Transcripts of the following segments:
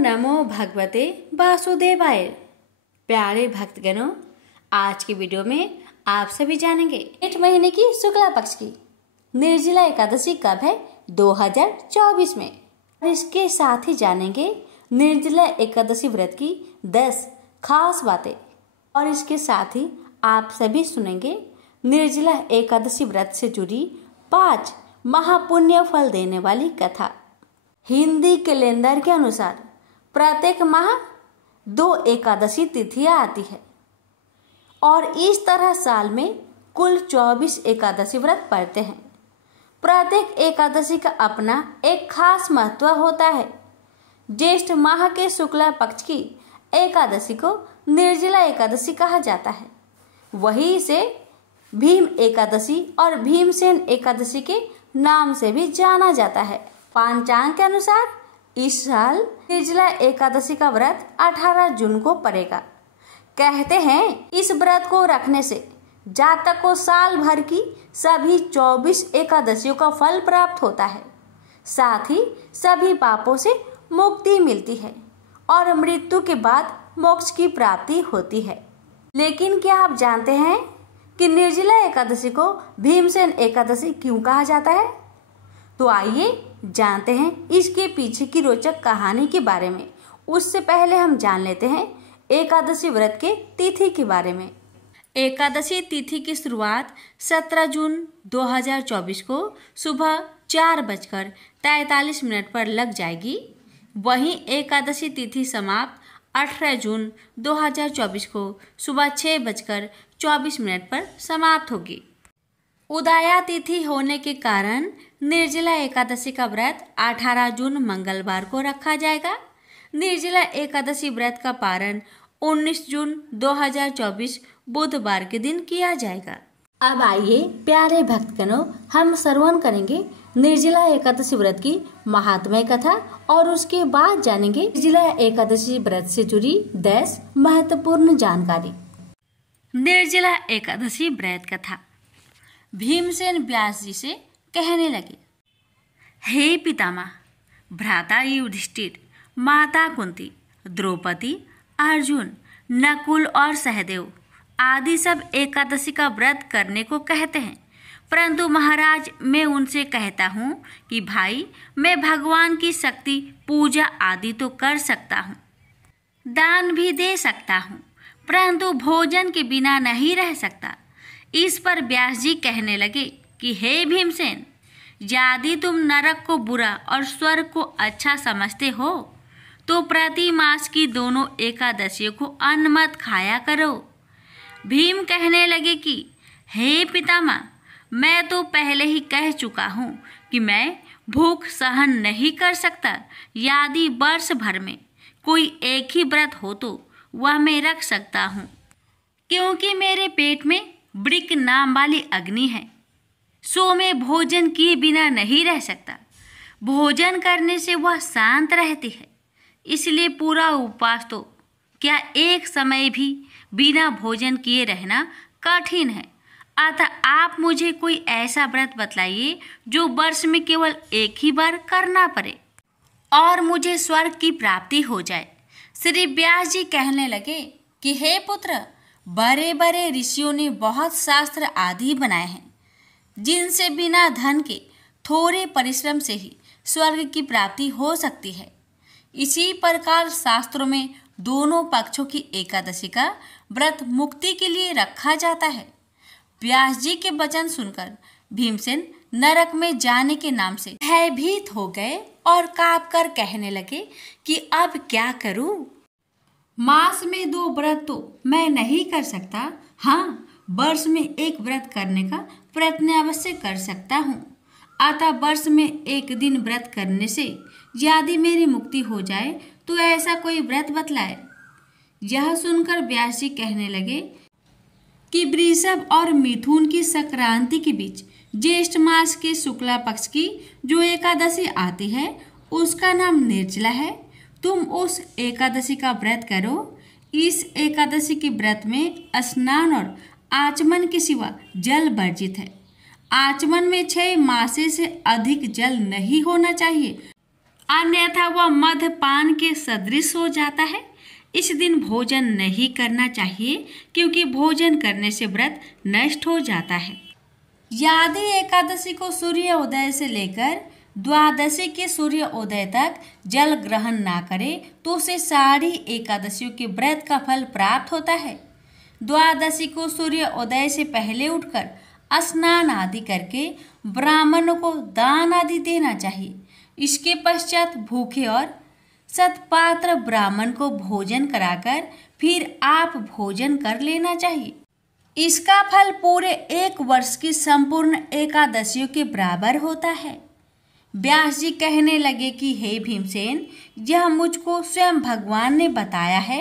नमो भगवते वासुदेवाय। प्यारे भक्तगणों, आज की वीडियो में आप सभी जानेंगे जेठ महीने की शुक्ला पक्ष की निर्जला एकादशी कब है 2024 में। और इसके साथ ही जानेंगे निर्जला एकादशी व्रत की 10 खास बातें। और इसके साथ ही आप सभी सुनेंगे निर्जला एकादशी व्रत से जुड़ी 5 महापुण्य फल देने वाली कथा। हिंदी कैलेंडर के अनुसार प्रत्येक माह 2 एकादशी तिथियां आती है और इस तरह साल में कुल 24 एकादशी व्रत पड़ते हैं। प्रत्येक एकादशी का अपना एक खास महत्व होता है। ज्येष्ठ माह के शुक्ला पक्ष की एकादशी को निर्जला एकादशी कहा जाता है। वहीं इसे भीम एकादशी और भीमसेन एकादशी के नाम से भी जाना जाता है। पंचांग के अनुसार इस साल निर्जला एकादशी का व्रत 18 जून को पड़ेगा। कहते हैं इस व्रत को रखने से जातक को साल भर की सभी 24 एकादशियों का फल प्राप्त होता है। साथ ही सभी पापों से मुक्ति मिलती है और मृत्यु के बाद मोक्ष की प्राप्ति होती है। लेकिन क्या आप जानते हैं कि निर्जला एकादशी को भीमसेन एकादशी क्यों कहा जाता है? तो आइए जानते हैं इसके पीछे की रोचक कहानी के बारे में। उससे पहले हम जान लेते हैं एकादशी व्रत के तिथि के बारे में। एकादशी तिथि की शुरुआत 17 जून 2024 को सुबह 4:43 पर लग जाएगी। वहीं एकादशी तिथि समाप्त 18 जून 2024 को सुबह 6:24 पर समाप्त होगी। उदया तिथि होने के कारण निर्जला एकादशी का व्रत 18 जून मंगलवार को रखा जाएगा। निर्जला एकादशी व्रत का पारण 19 जून 2024 बुधवार के दिन किया जाएगा। अब आइए प्यारे भक्तगणों, हम श्रवण करेंगे निर्जला एकादशी व्रत की महात्म्य कथा और उसके बाद जानेंगे निर्जला एकादशी व्रत से जुड़ी 10 महत्वपूर्ण जानकारी। निर्जला एकादशी व्रत कथा। भीमसेन व्यास जी से कहने लगे, हे पितामह, भ्राता युधिष्ठिर, माता कुंती, द्रौपदी, अर्जुन, नकुल और सहदेव आदि सब एकादशी का व्रत करने को कहते हैं, परंतु महाराज मैं उनसे कहता हूँ कि भाई मैं भगवान की शक्ति पूजा आदि तो कर सकता हूँ, दान भी दे सकता हूँ, परंतु भोजन के बिना नहीं रह सकता। इस पर व्यास जी कहने लगे कि हे भीमसेन, यदि तुम नरक को बुरा और स्वर्ग को अच्छा समझते हो तो प्रति मास की दोनों एकादशियों को अन्न मत खाया करो। भीम कहने लगे कि हे पितामह, मैं तो पहले ही कह चुका हूँ कि मैं भूख सहन नहीं कर सकता। यदि वर्ष भर में कोई एक ही व्रत हो तो वह मैं रख सकता हूँ, क्योंकि मेरे पेट में वृक नाम वाली अग्नि है, सो मैं भोजन किए बिना नहीं रह सकता। भोजन करने से वह शांत रहती है, इसलिए पूरा उपवास तो क्या एक समय भी बिना भोजन किए रहना कठिन है। अतः आप मुझे कोई ऐसा व्रत बतलाइए जो वर्ष में केवल एक ही बार करना पड़े और मुझे स्वर्ग की प्राप्ति हो जाए। श्री व्यास जी कहने लगे कि हे पुत्र, बड़े बड़े ऋषियों ने बहुत शास्त्र आदि बनाए हैं जिनसे बिना धन के थोड़े परिश्रम से ही स्वर्ग की प्राप्ति हो सकती है। इसी प्रकार शास्त्रों में दोनों पक्षों की एकादशी का व्रत मुक्ति के लिए रखा जाता है। व्यास जी के वचन सुनकर भीमसेन नरक में जाने के नाम से भयभीत हो गए और कांप कर कहने लगे कि अब क्या करूं? मास में 2 व्रत तो मैं नहीं कर सकता। हाँ, वर्ष में एक व्रत करने का प्रयत्न अवश्य कर सकता हूँ। अतः वर्ष में एक दिन व्रत करने से यदि मेरी मुक्ति हो जाए तो ऐसा कोई व्रत बतलाए। यह सुनकर व्यास जी कहने लगे कि वृषभ और मिथुन की संक्रांति के बीच ज्येष्ठ मास के शुक्ला पक्ष की जो एकादशी आती है उसका नाम निर्जला है। तुम उस एकादशी का व्रत करो। इस एकादशी के व्रत में स्नान और आचमन के सिवा जल वर्जित है। आचमन में 6 मासे से अधिक जल नहीं होना चाहिए। अन्यथा वह मद्यपान के सदृश हो जाता है। इस दिन भोजन नहीं करना चाहिए क्योंकि भोजन करने से व्रत नष्ट हो जाता है। यदि एकादशी को सूर्य उदय से लेकर द्वादशी के सूर्य उदय तक जल ग्रहण ना करे तो उसे सारी एकादशियों के व्रत का फल प्राप्त होता है। द्वादशी को सूर्य उदय से पहले उठकर स्नान आदि करके ब्राह्मणों को दान आदि देना चाहिए। इसके पश्चात भूखे और सत्पात्र ब्राह्मण को भोजन कराकर फिर आप भोजन कर लेना चाहिए। इसका फल पूरे 1 वर्ष की संपूर्ण एकादशियों के बराबर होता है। व्यास जी कहने लगे कि हे भीमसेन, यह मुझको स्वयं भगवान ने बताया है।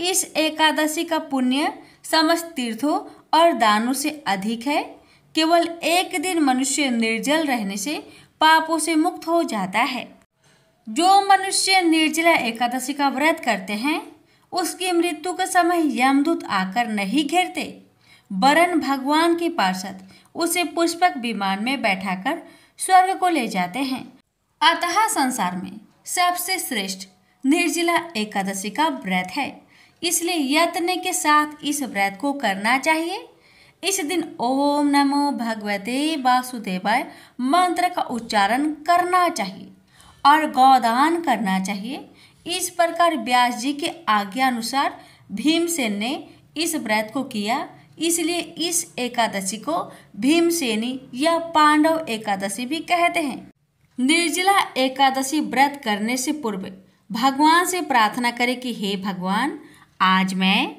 इस एकादशी का पुण्य समस्त तीर्थों और दानों से अधिक है। केवल एक दिन मनुष्य निर्जल रहने से पापों से मुक्त हो जाता है। जो मनुष्य निर्जला एकादशी का व्रत करते हैं उसकी मृत्यु के समय यमदूत आकर नहीं घेरते, वरन भगवान के पार्षद उसे पुष्पक विमान में बैठाकर स्वर्ग को ले जाते हैं। अतः संसार में सबसे श्रेष्ठ निर्जला एकादशी का व्रत है, इसलिए यत्न के साथ इस व्रत को करना चाहिए। इस दिन ओम नमो भगवते वासुदेवाय मंत्र का उच्चारण करना चाहिए और गौदान करना चाहिए। इस प्रकार व्यास जी के आज्ञा अनुसार भीमसेन ने इस व्रत को किया, इसलिए इस एकादशी को भीमसेनी या पांडव एकादशी भी कहते हैं। निर्जला एकादशी व्रत करने से पूर्व भगवान से प्रार्थना करें कि हे भगवान, आज मैं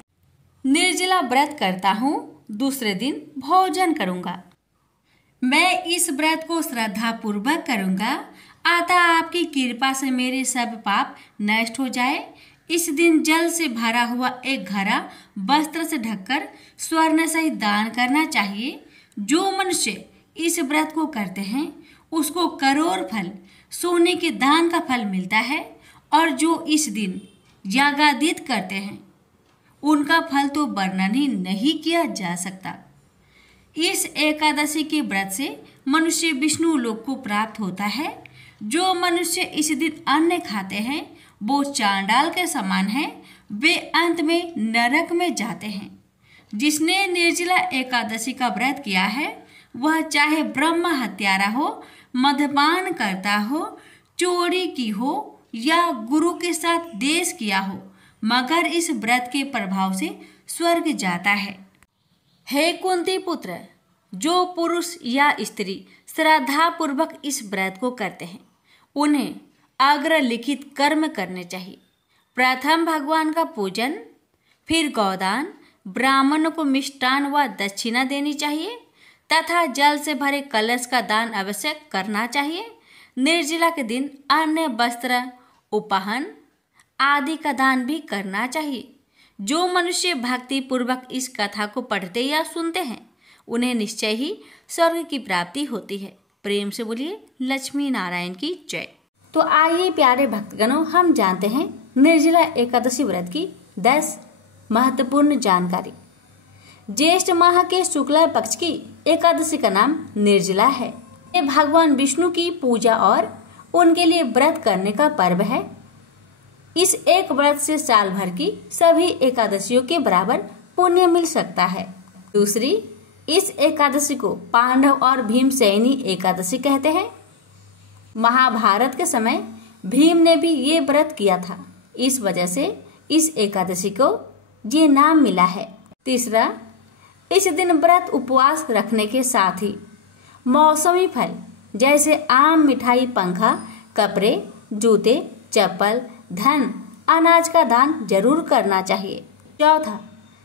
निर्जला व्रत करता हूँ, दूसरे दिन भोजन करूँगा। मैं इस व्रत को श्रद्धा पूर्वक करूँगा, अतः आपकी कृपा से मेरे सब पाप नष्ट हो जाए। इस दिन जल से भरा हुआ एक घड़ा वस्त्र से ढककर स्वर्ण सहित दान करना चाहिए। जो मनुष्य इस व्रत को करते हैं उसको करोड़ फल सोने के दान का फल मिलता है, और जो इस दिन यागादित करते हैं उनका फल तो वर्णन ही नहीं किया जा सकता। इस एकादशी के व्रत से मनुष्य विष्णु लोक को प्राप्त होता है। जो मनुष्य इस दिन अन्न खाते हैं वो चांडाल के समान है, वे अंत में नरक में जाते हैं। जिसने निर्जला एकादशी का व्रत किया है वह चाहे ब्रह्म हत्यारा हो, मद्यपान करता हो, चोरी की हो या गुरु के साथ देश किया हो, मगर इस व्रत के प्रभाव से स्वर्ग जाता है। हे कुंती पुत्र, जो पुरुष या स्त्री श्रद्धा पूर्वक इस व्रत को करते हैं उन्हें अग्रलिखित कर्म करने चाहिए। प्रथम भगवान का पूजन, फिर गौदान, ब्राह्मणों को मिष्टान व दक्षिणा देनी चाहिए तथा जल से भरे कलश का दान अवश्य करना चाहिए। निर्जला के दिन अन्य वस्त्र, उपहान आदि का दान भी करना चाहिए। जो मनुष्य भक्ति पूर्वक इस कथा को पढ़ते या सुनते हैं उन्हें निश्चय ही स्वर्ग की प्राप्ति होती है। प्रेम से बोलिए लक्ष्मी नारायण की जय। तो आइए प्यारे भक्तगणों, हम जानते हैं निर्जला एकादशी व्रत की 10 महत्वपूर्ण जानकारी। ज्येष्ठ माह के शुक्ला पक्ष की एकादशी का नाम निर्जला है। ये भगवान विष्णु की पूजा और उनके लिए व्रत करने का पर्व है। इस एक व्रत से साल भर की सभी एकादशियों के बराबर पुण्य मिल सकता है। दूसरी, इस एकादशी को पांडव और भीमसेनी एकादशी कहते हैं। महाभारत के समय भीम ने भी ये व्रत किया था, इस वजह से इस एकादशी को ये नाम मिला है। तीसरा, इस दिन व्रत उपवास रखने के साथ ही मौसमी फल जैसे आम, मिठाई, पंखा, कपड़े, जूते, चप्पल, धन, अनाज का दान जरूर करना चाहिए। चौथा,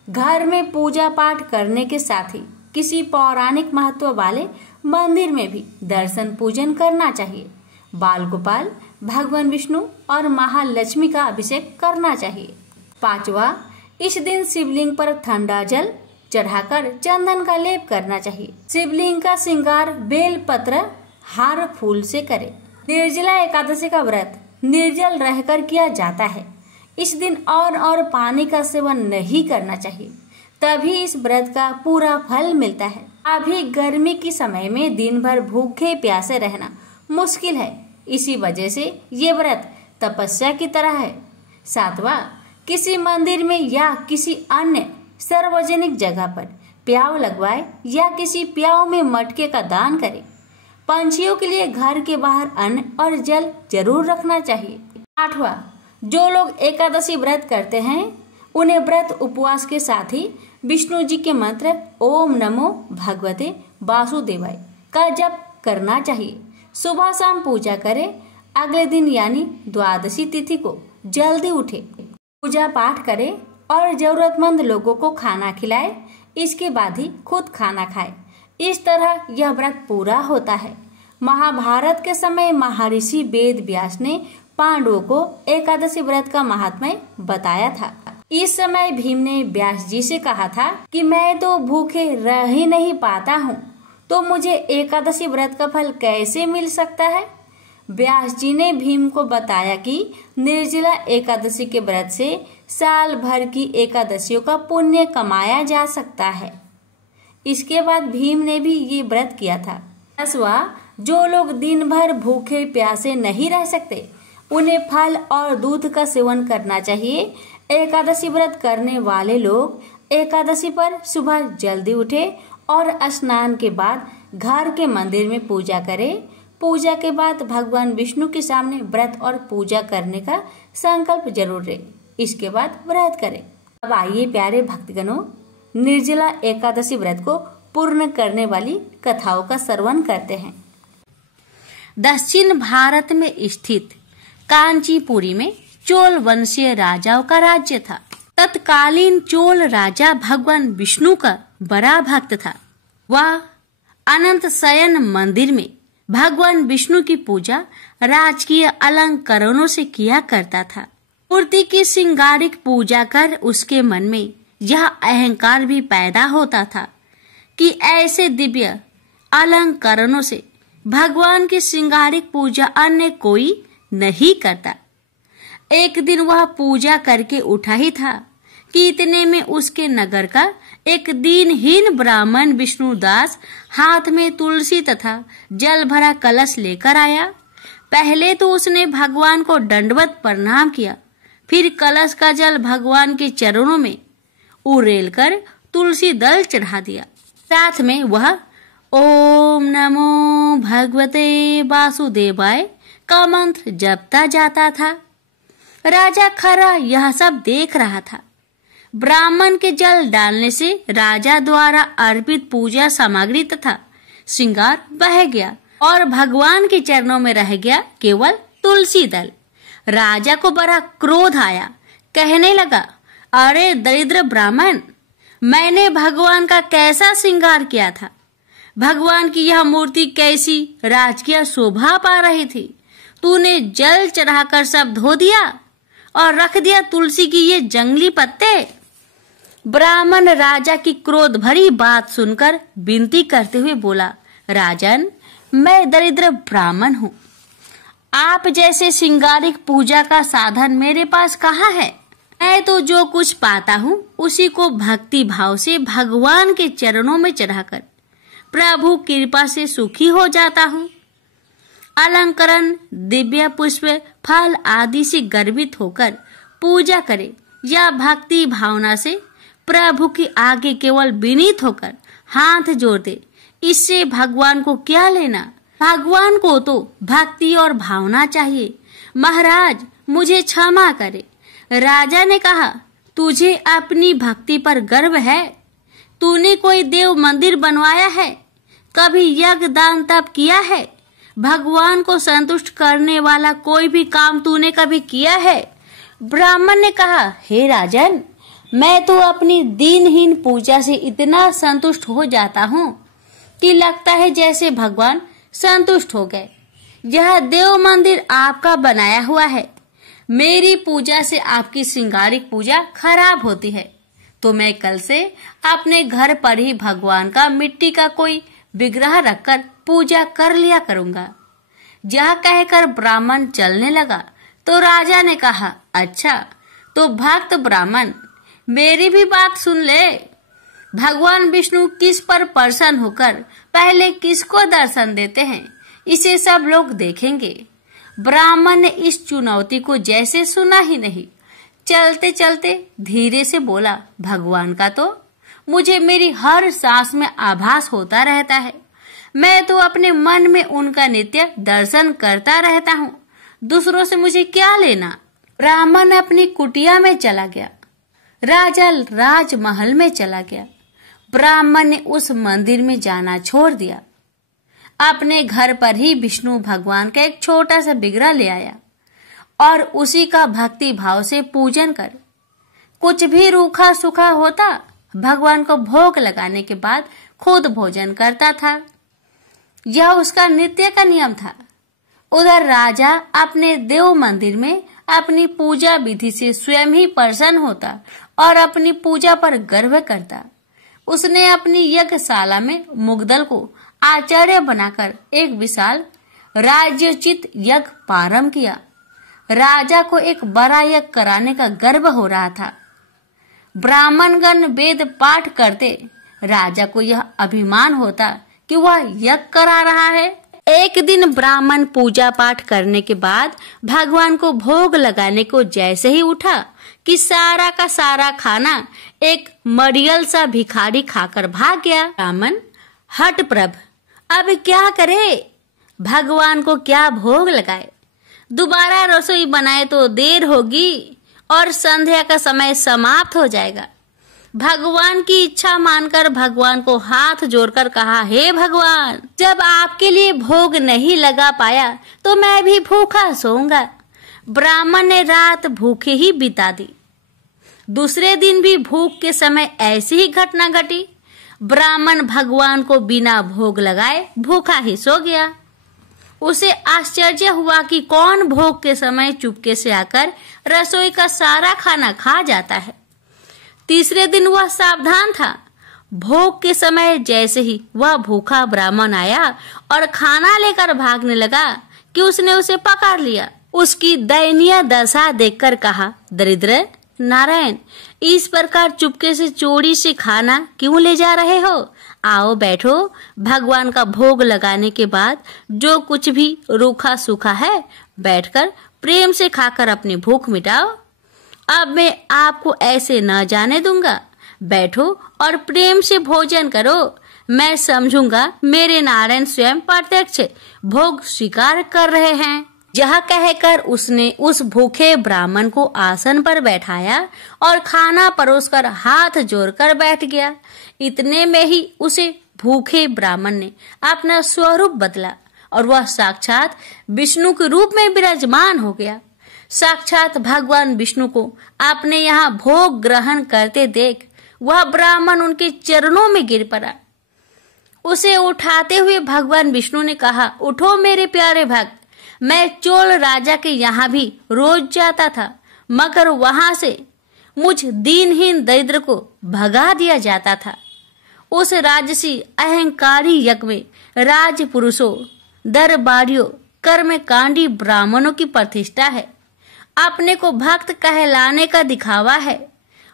घर में पूजा पाठ करने के साथ ही किसी पौराणिक महत्व वाले मंदिर में भी दर्शन पूजन करना चाहिए। बाल गोपाल, भगवान विष्णु और महालक्ष्मी का अभिषेक करना चाहिए। पांचवा, इस दिन शिवलिंग पर ठंडा जल चढ़ाकर चंदन का लेप करना चाहिए। शिवलिंग का श्रृंगार बेल पत्र, हार, फूल से करें। निर्जला एकादशी का व्रत निर्जल रहकर किया जाता है। इस दिन और पानी का सेवन नहीं करना चाहिए, तभी इस व्रत का पूरा फल मिलता है। अभी गर्मी के समय में दिन भर भूखे प्यासे रहना मुश्किल है, इसी वजह से ये व्रत तपस्या की तरह है। 7वां, किसी मंदिर में या किसी अन्य सार्वजनिक जगह पर प्याव लगवाए या किसी प्याव में मटके का दान करे। पंछियों के लिए घर के बाहर अन्न और जल जरूर रखना चाहिए। 8वां, जो लोग एकादशी व्रत करते हैं उन्हें व्रत उपवास के साथ ही विष्णु जी के मंत्र ओम नमो भगवते वासुदेवाय का जप करना चाहिए। सुबह शाम पूजा करें। अगले दिन यानी द्वादशी तिथि को जल्दी उठे, पूजा पाठ करें और जरूरतमंद लोगों को खाना खिलाए। इसके बाद ही खुद खाना खाए। इस तरह यह व्रत पूरा होता है। महाभारत के समय महर्षि वेद व्यास ने पांडवों को एकादशी व्रत का महात्म्य बताया था। इस समय भीम ने व्यास जी से कहा था कि मैं तो भूखे रह ही नहीं पाता हूँ, तो मुझे एकादशी व्रत का फल कैसे मिल सकता है। व्यास जी ने भीम को बताया कि निर्जला एकादशी के व्रत से साल भर की एकादशियों का पुण्य कमाया जा सकता है। इसके बाद भीम ने भी ये व्रत किया था। 10वां, जो लोग दिन भर भूखे प्यासे नहीं रह सकते उन्हें फल और दूध का सेवन करना चाहिए। एकादशी व्रत करने वाले लोग एकादशी पर सुबह जल्दी उठे और स्नान के बाद घर के मंदिर में पूजा करें। पूजा के बाद भगवान विष्णु के सामने व्रत और पूजा करने का संकल्प जरूर ले। इसके बाद व्रत करें। अब आइए प्यारे भक्तगणों, निर्जला एकादशी व्रत को पूर्ण करने वाली कथाओं का श्रवण करते हैं। दक्षिण भारत में स्थित कांचीपुरी में चोल वंशीय राजाओं का राज्य था। तत्कालीन चोल राजा भगवान विष्णु का बड़ा भक्त था। वह अनंत शयन मंदिर में भगवान विष्णु की पूजा राजकीय अलंकरणों से किया करता था। मूर्ति की श्रृंगारिक पूजा कर उसके मन में यह अहंकार भी पैदा होता था कि ऐसे दिव्य अलंकरणों से भगवान की श्रृंगारिक पूजा अन्य कोई नहीं करता। एक दिन वह पूजा करके उठा ही था कि इतने में उसके नगर का एक दीनहीन ब्राह्मण विष्णुदास हाथ में तुलसी तथा जल भरा कलश लेकर आया। पहले तो उसने भगवान को दंडवत प्रणाम किया, फिर कलश का जल भगवान के चरणों में उड़ेलकर तुलसी दल चढ़ा दिया। साथ में वह ओम नमो भगवते वासुदेवाय का मंत्र जपता जाता था। राजा खरा यह सब देख रहा था। ब्राह्मण के जल डालने से राजा द्वारा अर्पित पूजा सामग्री तथा श्रृंगार बह गया और भगवान के चरणों में रह गया केवल तुलसी दल। राजा को बड़ा क्रोध आया। कहने लगा, अरे दरिद्र ब्राह्मण, मैंने भगवान का कैसा श्रृंगार किया था। भगवान की यह मूर्ति कैसी राजकीय शोभा पा रही थी। तूने जल चढ़ाकर सब धो दिया और रख दिया तुलसी की ये जंगली पत्ते। ब्राह्मण राजा की क्रोध भरी बात सुनकर विनती करते हुए बोला, राजन, मैं दरिद्र ब्राह्मण हूँ। आप जैसे श्रृंगारिक पूजा का साधन मेरे पास कहाँ है। मैं तो जो कुछ पाता हूँ उसी को भक्ति भाव से भगवान के चरणों में चढ़ाकर प्रभु कृपा से सुखी हो जाता हूँ। अलंकरण, दिव्य पुष्प, फल आदि से गर्वित होकर पूजा करे या भक्ति भावना से प्रभु की आगे केवल विनीत होकर हाथ जोड़ दे, इससे भगवान को क्या लेना। भगवान को तो भक्ति और भावना चाहिए। महाराज, मुझे क्षमा करे। राजा ने कहा, तुझे अपनी भक्ति पर गर्व है। तूने कोई देव मंदिर बनवाया है, कभी यज्ञ दान तप किया है, भगवान को संतुष्ट करने वाला कोई भी काम तूने कभी किया है। ब्राह्मण ने कहा, हे राजन, मैं तो अपनी दीनहीन पूजा से इतना संतुष्ट हो जाता हूँ कि लगता है जैसे भगवान संतुष्ट हो गए। यह देव मंदिर आपका बनाया हुआ है। मेरी पूजा से आपकी श्रृंगारिक पूजा खराब होती है, तो मैं कल से अपने घर पर ही भगवान का मिट्टी का कोई विग्रह रखकर पूजा कर लिया करूंगा। यह कहकर ब्राह्मण चलने लगा तो राजा ने कहा, अच्छा तो भक्त ब्राह्मण, मेरी भी बात सुन ले। भगवान विष्णु किस पर प्रसन्न होकर पहले किसको दर्शन देते हैं, इसे सब लोग देखेंगे। ब्राह्मण ने इस चुनौती को जैसे सुना ही नहीं। चलते चलते धीरे से बोला, भगवान का तो मुझे मेरी हर सांस में आभास होता रहता है। मैं तो अपने मन में उनका नित्य दर्शन करता रहता हूँ। दूसरों से मुझे क्या लेना। ब्राह्मण अपनी कुटिया में चला गया। राजा राजमहल में चला गया। ब्राह्मण ने उस मंदिर में जाना छोड़ दिया। अपने घर पर ही विष्णु भगवान का एक छोटा सा बिगड़ा ले आया और उसी का भक्ति भाव से पूजन कर कुछ भी रूखा सूखा होता भगवान को भोग लगाने के बाद खुद भोजन करता था। यह उसका नित्य का नियम था। उधर राजा अपने देव मंदिर में अपनी पूजा विधि से स्वयं ही प्रसन्न होता और अपनी पूजा पर गर्व करता। उसने अपनी यज्ञशाला में मुग्दल को आचार्य बनाकर एक विशाल राज्योचित यज्ञ प्रारंभ किया। राजा को एक बड़ा यज्ञ कराने का गर्व हो रहा था। ब्राह्मणगण वेद पाठ करते, राजा को यह अभिमान होता कि वह यज्ञ करा रहा है। एक दिन ब्राह्मण पूजा पाठ करने के बाद भगवान को भोग लगाने को जैसे ही उठा कि सारा का सारा खाना एक मरियल सा भिखारी खाकर भाग गया। ब्राह्मण हट प्रभ, अब क्या करे, भगवान को क्या भोग लगाए। दोबारा रसोई बनाए तो देर होगी और संध्या का समय समाप्त हो जाएगा। भगवान की इच्छा मानकर भगवान को हाथ जोड़कर कहा, हे भगवान, जब आपके लिए भोग नहीं लगा पाया तो मैं भी भूखा सोऊंगा। ब्राह्मण ने रात भूखे ही बिता दी। दूसरे दिन भी भूख के समय ऐसी ही घटना घटी। ब्राह्मण भगवान को बिना भोग लगाए भूखा ही सो गया। उसे आश्चर्य हुआ कि कौन भोग के समय चुपके से आकर रसोई का सारा खाना खा जाता है। तीसरे दिन वह सावधान था। भोग के समय जैसे ही वह भूखा ब्राह्मण आया और खाना लेकर भागने लगा कि उसने उसे पकड़ लिया। उसकी दयनीय दशा देखकर कहा, दरिद्र नारायण, इस प्रकार चुपके से चोरी से खाना क्यों ले जा रहे हो? आओ बैठो, भगवान का भोग लगाने के बाद जो कुछ भी रूखा सूखा है बैठकर प्रेम से खाकर अपनी भूख मिटाओ। अब मैं आपको ऐसे न जाने दूंगा। बैठो और प्रेम से भोजन करो। मैं समझूंगा मेरे नारायण स्वयं प्रत्यक्ष भोग स्वीकार कर रहे हैं। यह कहकर उसने उस भूखे ब्राह्मण को आसन पर बैठाया और खाना परोसकर हाथ जोड़कर बैठ गया। इतने में ही उसे भूखे ब्राह्मण ने अपना स्वरूप बदला और वह साक्षात विष्णु के रूप में विराजमान हो गया। साक्षात भगवान विष्णु को अपने यहाँ भोग ग्रहण करते देख वह ब्राह्मण उनके चरणों में गिर पड़ा। उसे उठाते हुए भगवान विष्णु ने कहा, उठो मेरे प्यारे भक्त, मैं चोल राजा के यहाँ भी रोज जाता था, मगर वहां से मुझ दीनहीन दरिद्र को भगा दिया जाता था। उस राजसी अहंकारी यज्ञ में राजपुरुषों, दरबारियों, कर्मकांडी ब्राह्मणों की प्रतिष्ठा है। अपने को भक्त कहलाने का दिखावा है।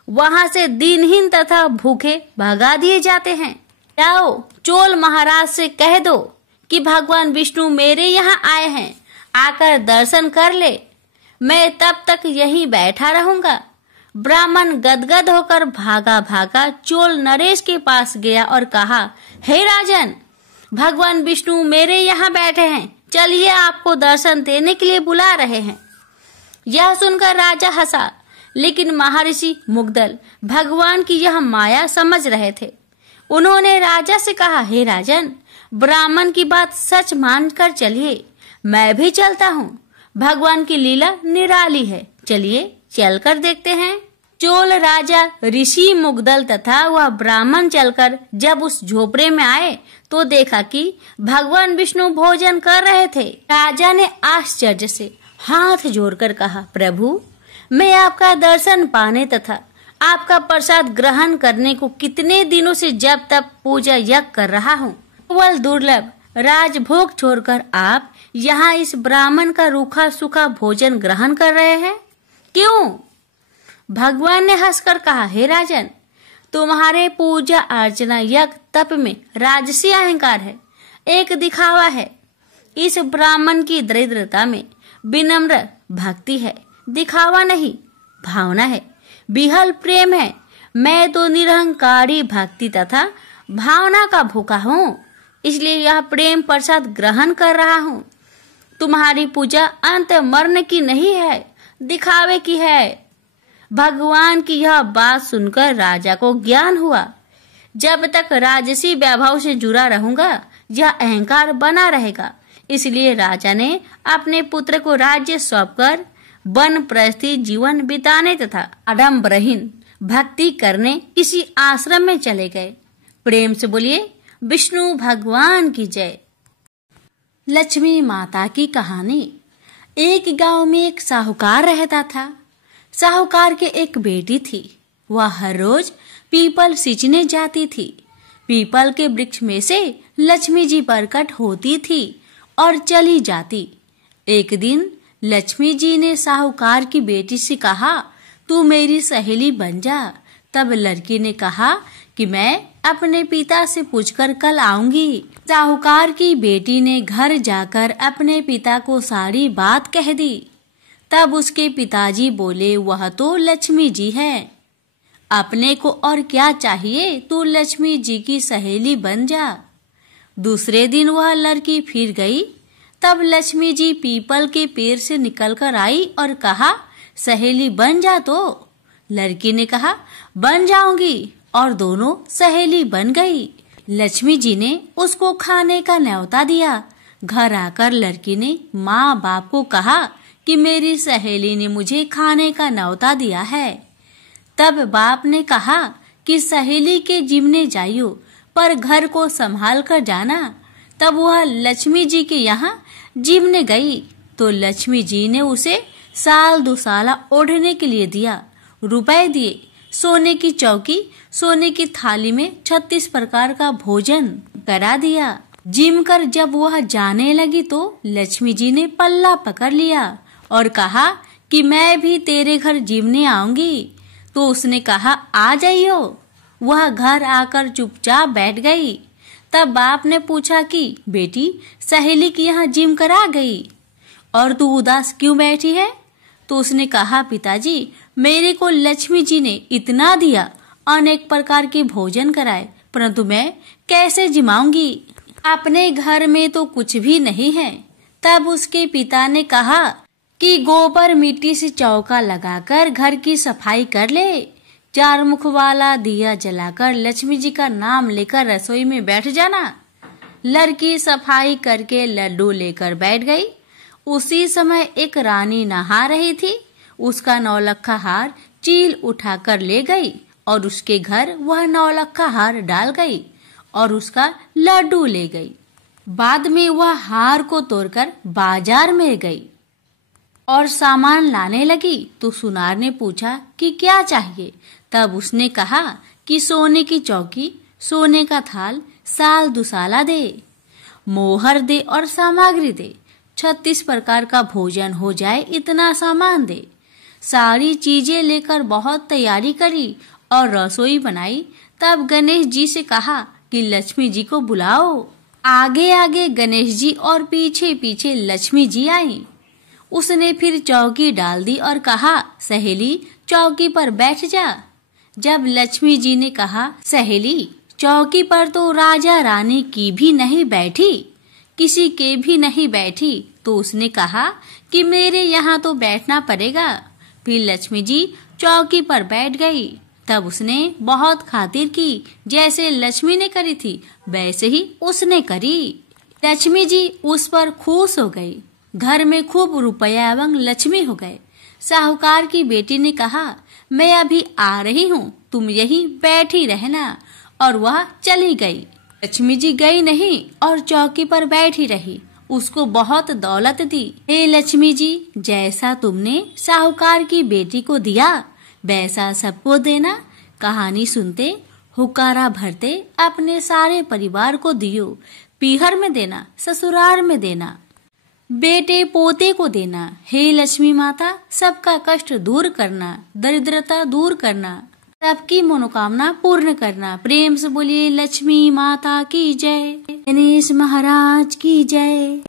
वहां से दीनहीन तथा भूखे भगा दिए जाते हैं। जाओ चोल महाराज से कह दो कि भगवान विष्णु मेरे यहाँ आए हैं, आकर दर्शन कर ले। मैं तब तक यहीं बैठा रहूंगा। ब्राह्मण गदगद होकर भागा भागा चोल नरेश के पास गया और कहा, हे राजन, भगवान विष्णु मेरे यहाँ बैठे हैं, चलिए आपको दर्शन देने के लिए बुला रहे हैं। यह सुनकर राजा हंसा, लेकिन महर्षि मुग्दल भगवान की यह माया समझ रहे थे। उन्होंने राजा से कहा, हे राजन, ब्राह्मण की बात सच मानकर चलिए, मैं भी चलता हूँ। भगवान की लीला निराली है, चलिए चलकर देखते हैं। चोल राजा ऋषि मुग्दल तथा वह ब्राह्मण चलकर जब उस झोपड़े में आए तो देखा कि भगवान विष्णु भोजन कर रहे थे। राजा ने आश्चर्य से हाथ जोड़कर कहा, प्रभु, मैं आपका दर्शन पाने तथा आपका प्रसाद ग्रहण करने को कितने दिनों से जब तब पूजा यज्ञ कर रहा हूँ। केवल दुर्लभ राजभोग छोड़कर आप यहाँ इस ब्राह्मण का रूखा सूखा भोजन ग्रहण कर रहे हैं, क्यों? भगवान ने हंसकर कहा, हे राजन, तुम्हारे पूजा अर्चना यज्ञ तप में राजसी अहंकार है, एक दिखावा है। इस ब्राह्मण की दरिद्रता में विनम्र भक्ति है, दिखावा नहीं, भावना है, विहल प्रेम है। मैं तो निरहंकारी भक्ति तथा भावना का भूखा हूँ, इसलिए यह प्रेम प्रसाद ग्रहण कर रहा हूँ। तुम्हारी पूजा अंत मरण की नहीं है, दिखावे की है। भगवान की यह बात सुनकर राजा को ज्ञान हुआ। जब तक राजसी वैभव से जुड़ा रहूंगा, यह अहंकार बना रहेगा। इसलिए राजा ने अपने पुत्र को राज्य सौंपकर वन प्रस्थी जीवन बिताने तथा आडम्बरहीन भक्ति करने किसी आश्रम में चले गए। प्रेम से बोलिए विष्णु भगवान की जय। लक्ष्मी माता की कहानी। एक गांव में एक साहूकार रहता था। साहूकार के एक बेटी थी। वह हर रोज पीपल सींचने जाती थी। पीपल के वृक्ष में से लक्ष्मी जी प्रकट होती थी और चली जाती। एक दिन लक्ष्मी जी ने साहूकार की बेटी से कहा, तू मेरी सहेली बन जा। तब लड़की ने कहा कि मैं अपने पिता से पूछकर कल आऊंगी। साहूकार की बेटी ने घर जाकर अपने पिता को सारी बात कह दी। तब उसके पिताजी बोले, वह तो लक्ष्मी जी है, अपने को और क्या चाहिए, तू लक्ष्मी जी की सहेली बन जा। दूसरे दिन वह लड़की फिर गई। तब लक्ष्मी जी पीपल के पेड़ से निकलकर आई और कहा, सहेली बन जा। तो लड़की ने कहा, बन जाऊंगी, और दोनों सहेली बन गई। लक्ष्मी जी ने उसको खाने का न्योता दिया। घर आकर लड़की ने माँ बाप को कहा कि मेरी सहेली ने मुझे खाने का न्योता दिया है। तब बाप ने कहा कि सहेली के जिमने जाइयो, पर घर को संभाल कर जाना। तब वह लक्ष्मी जी के यहाँ जिमने गई तो लक्ष्मी जी ने उसे साल दुसाला ओढ़ने के लिए दिया, रुपए दिए, सोने की चौकी, सोने की थाली में 36 प्रकार का भोजन करा दिया। जिम कर जब वह जाने लगी तो लक्ष्मी जी ने पल्ला पकड़ लिया और कहा कि मैं भी तेरे घर जिमने आऊंगी। तो उसने कहा, आ जाइयो। वह घर आकर चुपचाप बैठ गई। तब बाप ने पूछा कि बेटी, सहेली की यहाँ जिम करा गई और तू उदास क्यों बैठी है? तो उसने कहा, पिताजी, मेरे को लक्ष्मी जी ने इतना दिया, अनेक प्रकार के भोजन कराए, परंतु मैं कैसे जिमाऊंगी? अपने घर में तो कुछ भी नहीं है। तब उसके पिता ने कहा कि गोबर मिट्टी से चौका लगाकर घर की सफाई कर ले। 4 मुख वाला दिया जलाकर लक्ष्मी जी का नाम लेकर रसोई में बैठ जाना। लड़की सफाई करके लड्डू लेकर बैठ गई। उसी समय एक रानी नहा रही थी। उसका नौलखा हार चील उठाकर ले गई और उसके घर वह नौलखा हार डाल गई और उसका लड्डू ले गई। बाद में वह हार को तोड़कर बाजार में गई और सामान लाने लगी तो सुनार ने पूछा कि क्या चाहिए? तब उसने कहा कि सोने की चौकी, सोने का थाल, साल दुसाला दे, मोहर दे और सामग्री दे। 36 प्रकार का भोजन हो जाए इतना सामान दे। सारी चीजें लेकर बहुत तैयारी करी और रसोई बनाई। तब गणेश जी से कहा कि लक्ष्मी जी को बुलाओ। आगे आगे गणेश जी और पीछे पीछे लक्ष्मी जी आई। उसने फिर चौकी डाल दी और कहा, सहेली चौकी पर बैठ जा। जब लक्ष्मी जी ने कहा, सहेली चौकी पर तो राजा रानी की भी नहीं बैठी, किसी के भी नहीं बैठी, तो उसने कहा कि मेरे यहाँ तो बैठना पड़ेगा। फिर लक्ष्मी जी चौकी पर बैठ गई। तब उसने बहुत खातिर की, जैसे लक्ष्मी ने करी थी वैसे ही उसने करी। लक्ष्मी जी उस पर खुश हो गई। घर में खूब रुपया एवं लक्ष्मी हो गए। साहूकार की बेटी ने कहा, मैं अभी आ रही हूँ, तुम यहीं बैठी रहना। और वह चली गई। लक्ष्मी जी गई नहीं और चौकी पर बैठी रही। उसको बहुत दौलत दी। हे लक्ष्मी जी, जैसा तुमने साहूकार की बेटी को दिया वैसा सबको देना। कहानी सुनते हुकारा भरते अपने सारे परिवार को दियो। पीहर में देना, ससुराल में देना, बेटे पोते को देना। हे लक्ष्मी माता, सबका कष्ट दूर करना, दरिद्रता दूर करना, सबकी मनोकामना पूर्ण करना। प्रेम से बोलिए लक्ष्मी माता की जय, गणेश महाराज की जय।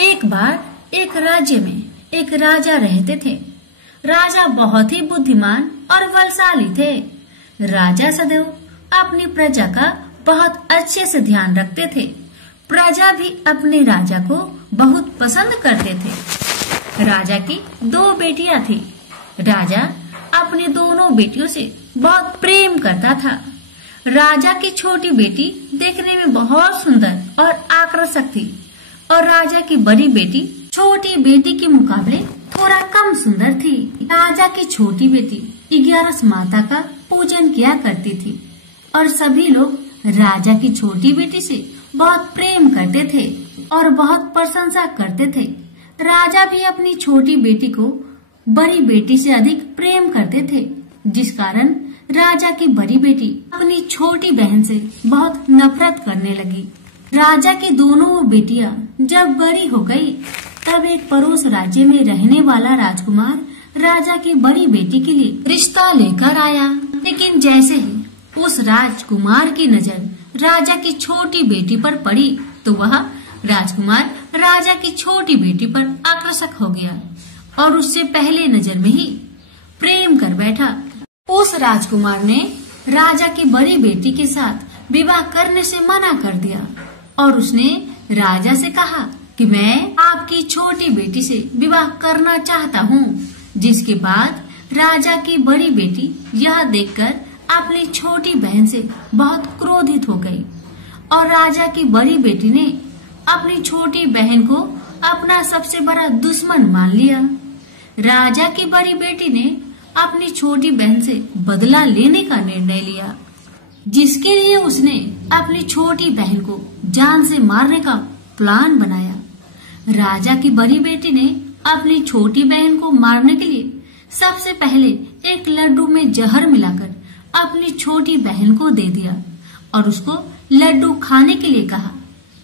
एक बार एक राज्य में एक राजा रहते थे। राजा बहुत ही बुद्धिमान और बलशाली थे। राजा सदैव अपनी प्रजा का बहुत अच्छे से ध्यान रखते थे। प्रजा भी अपने राजा को बहुत पसंद करते थे। राजा की 2 बेटियां थी। राजा अपनी दोनों बेटियों से बहुत प्रेम करता था। राजा की छोटी बेटी देखने में बहुत सुंदर और आकर्षक थी और राजा की बड़ी बेटी छोटी बेटी के मुकाबले थोड़ा कम सुंदर थी। राजा की छोटी बेटी 11 माता का पूजन किया करती थी और सभी लोग राजा की छोटी बेटी से बहुत प्रेम करते थे और बहुत प्रशंसा करते थे। राजा भी अपनी छोटी बेटी को बड़ी बेटी से अधिक प्रेम करते थे, जिस कारण राजा की बड़ी बेटी अपनी छोटी बहन से बहुत नफरत करने लगी। राजा की दोनों बेटियां जब बड़ी हो गई, तब एक पड़ोस राज्य में रहने वाला राजकुमार राजा की बड़ी बेटी के लिए रिश्ता लेकर आया। लेकिन जैसे ही उस राजकुमार की नजर राजा की छोटी बेटी पर पड़ी, तो वह राजकुमार राजा की छोटी बेटी पर आकर्षक हो गया और उससे पहले नजर में ही प्रेम कर बैठा। उस राजकुमार ने राजा की बड़ी बेटी के साथ विवाह करने से मना कर दिया और उसने राजा से कहा कि मैं आपकी छोटी बेटी से विवाह करना चाहता हूँ। जिसके बाद राजा की बड़ी बेटी यह देखकर अपनी छोटी बहन से बहुत क्रोधित हो गई और राजा की बड़ी बेटी ने अपनी छोटी बहन को अपना सबसे बड़ा दुश्मन मान लिया। राजा की बड़ी बेटी ने अपनी छोटी बहन से बदला लेने का निर्णय लिया, जिसके लिए उसने अपनी छोटी बहन को जान से मारने का प्लान बनाया। राजा की बड़ी बेटी ने अपनी छोटी बहन को मारने के लिए सबसे पहले एक लड्डू में जहर मिलाकर अपनी छोटी बहन को दे दिया और उसको लड्डू खाने के लिए कहा।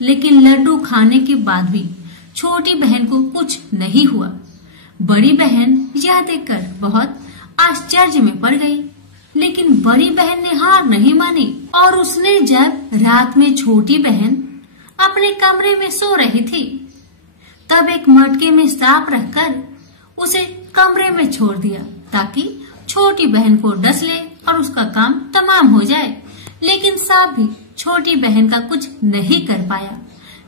लेकिन लड्डू खाने के बाद भी छोटी बहन को कुछ नहीं हुआ। बड़ी बहन यह देखकर बहुत आश्चर्य में पड़ गई, लेकिन बड़ी बहन ने हार नहीं मानी और उसने जब रात में छोटी बहन अपने कमरे में सो रही थी, तब एक मटके में सांप रखकर उसे कमरे में छोड़ दिया ताकि छोटी बहन को डस ले और उसका काम तमाम हो जाए। लेकिन सांप भी छोटी बहन का कुछ नहीं कर पाया।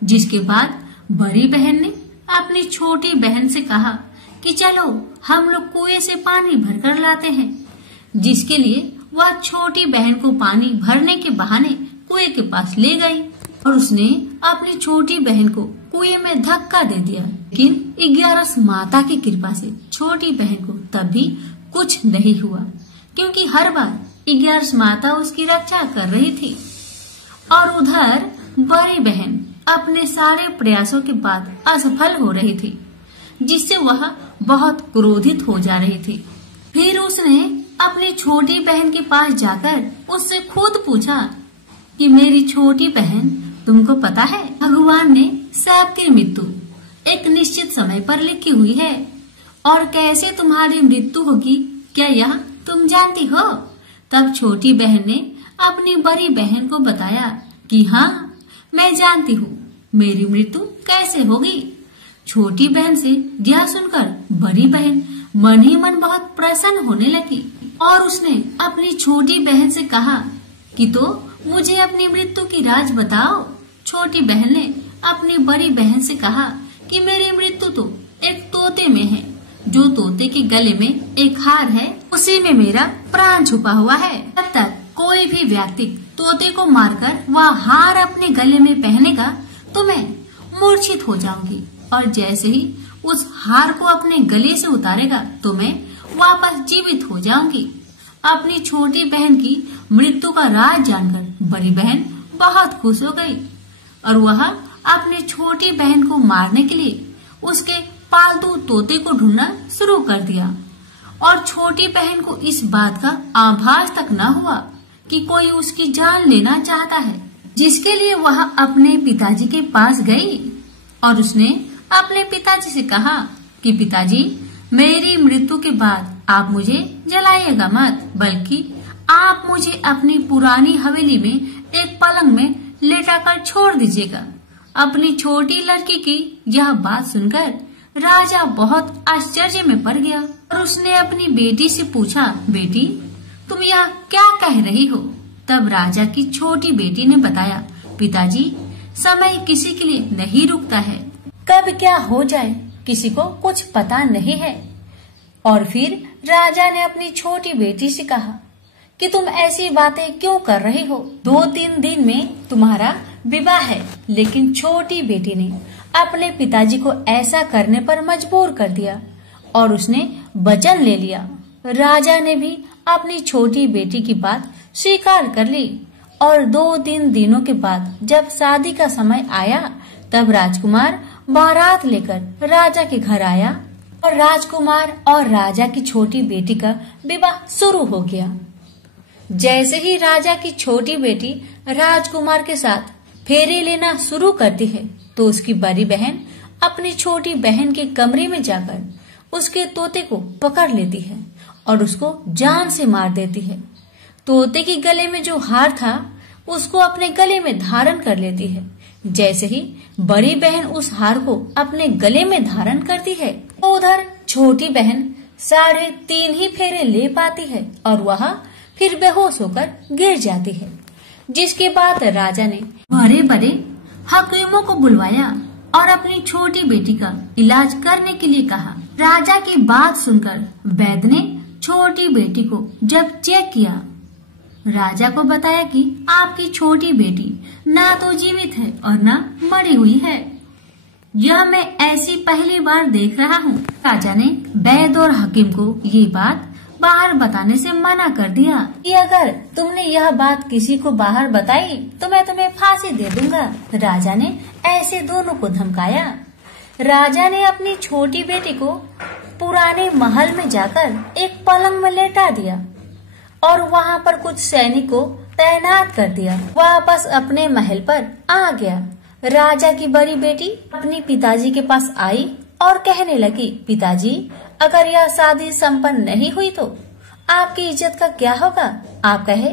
जिसके बाद बड़ी बहन ने अपनी छोटी बहन से कहा कि चलो हम लोग कुएं से पानी भरकर लाते हैं। जिसके लिए वह छोटी बहन को पानी भरने के बहाने कुएं के पास ले गई और उसने अपनी छोटी बहन को कुएं में धक्का दे दिया। लेकिन 11 माता की कृपा से छोटी बहन को तब भी कुछ नहीं हुआ, क्योंकि हर बार 11 माता उसकी रक्षा कर रही थी। और उधर बड़ी बहन अपने सारे प्रयासों के बाद असफल हो रही थी, जिससे वह बहुत क्रोधित हो जा रही थी। फिर उसने अपनी छोटी बहन के पास जाकर उससे खुद पूछा कि मेरी छोटी बहन, तुमको पता है भगवान ने सबकी मृत्यु एक निश्चित समय पर लिखी हुई है और कैसे तुम्हारी मृत्यु होगी, क्या यह तुम जानती हो? तब छोटी बहन ने अपनी बड़ी बहन को बताया कि हाँ, मैं जानती हूँ मेरी मृत्यु कैसे होगी। छोटी बहन से यह सुनकर बड़ी बहन मन ही मन बहुत प्रसन्न होने लगी और उसने अपनी छोटी बहन से कहा कि तो मुझे अपनी मृत्यु की राज बताओ। छोटी बहन ने अपनी बड़ी बहन से कहा कि मेरी मृत्यु तो एक तोते में है। जो तोते के गले में एक हार है, उसी में मेरा प्राण छुपा हुआ है। जब तक कोई भी व्यक्ति तोते को मारकर वह हार अपने गले में पहनेगा तो मैं मूर्छित हो जाऊंगी, और जैसे ही उस हार को अपने गले से उतारेगा तो मैं वापस जीवित हो जाऊंगी। अपनी छोटी बहन की मृत्यु का राज जानकर बड़ी बहन बहुत खुश हो गई और वह अपनी छोटी बहन को मारने के लिए उसके पालतू तोते को ढूंढना शुरू कर दिया। और छोटी बहन को इस बात का आभास तक न हुआ कि कोई उसकी जान लेना चाहता है, जिसके लिए वह अपने पिताजी के पास गई और उसने अपने पिताजी से कहा कि पिताजी, मेरी मृत्यु के बाद आप मुझे जलाइएगा मत, बल्कि आप मुझे अपनी पुरानी हवेली में एक पलंग में लेटाकर छोड़ दीजिएगा। अपनी छोटी लड़की की यह बात सुनकर राजा बहुत आश्चर्य में पड़ गया और उसने अपनी बेटी से पूछा, बेटी तुम यहाँ क्या कह रही हो? तब राजा की छोटी बेटी ने बताया, पिताजी समय किसी के लिए नहीं रुकता है, कब क्या हो जाए किसी को कुछ पता नहीं है। और फिर राजा ने अपनी छोटी बेटी से कहा कि तुम ऐसी बातें क्यों कर रही हो? 2-3 दिन में तुम्हारा विवाह है। लेकिन छोटी बेटी ने अपने पिताजी को ऐसा करने पर मजबूर कर दिया और उसने वचन ले लिया। राजा ने भी अपनी छोटी बेटी की बात स्वीकार कर ली और 2-3 दिनों के बाद जब शादी का समय आया तब राजकुमार बारात लेकर राजा के घर आया और राजकुमार और राजा की छोटी बेटी का विवाह शुरू हो गया। जैसे ही राजा की छोटी बेटी राजकुमार के साथ फेरे लेना शुरू करती है तो उसकी बड़ी बहन अपनी छोटी बहन के कमरे में जाकर उसके तोते को पकड़ लेती है और उसको जान से मार देती है। तोते के गले में जो हार था उसको अपने गले में धारण कर लेती है। जैसे ही बड़ी बहन उस हार को अपने गले में धारण करती है तो उधर छोटी बहन 3.5 ही फेरे ले पाती है और वह फिर बेहोश होकर गिर जाती है। जिसके बाद राजा ने बड़े बड़े हकीमों को बुलवाया और अपनी छोटी बेटी का इलाज करने के लिए कहा। राजा की बात सुनकर वैद्य ने छोटी बेटी को जब चेक किया, राजा को बताया कि आपकी छोटी बेटी ना तो जीवित है और ना मरी हुई है। यह मैं ऐसी पहली बार देख रहा हूँ। राजा ने वैद्य और हकीम को ये बात बाहर बताने से मना कर दिया कि अगर तुमने यह बात किसी को बाहर बताई तो मैं तुम्हें फांसी दे दूंगा। राजा ने ऐसे दोनों को धमकाया। राजा ने अपनी छोटी बेटी को पुराने महल में जाकर एक पलंग में लेटा दिया और वहाँ पर कुछ सैनिक को तैनात कर दिया। वापस अपने महल पर आ गया। राजा की बड़ी बेटी अपने पिताजी के पास आई और कहने लगी, पिताजी अगर यह शादी संपन्न नहीं हुई तो आपकी इज्जत का क्या होगा? आप कहे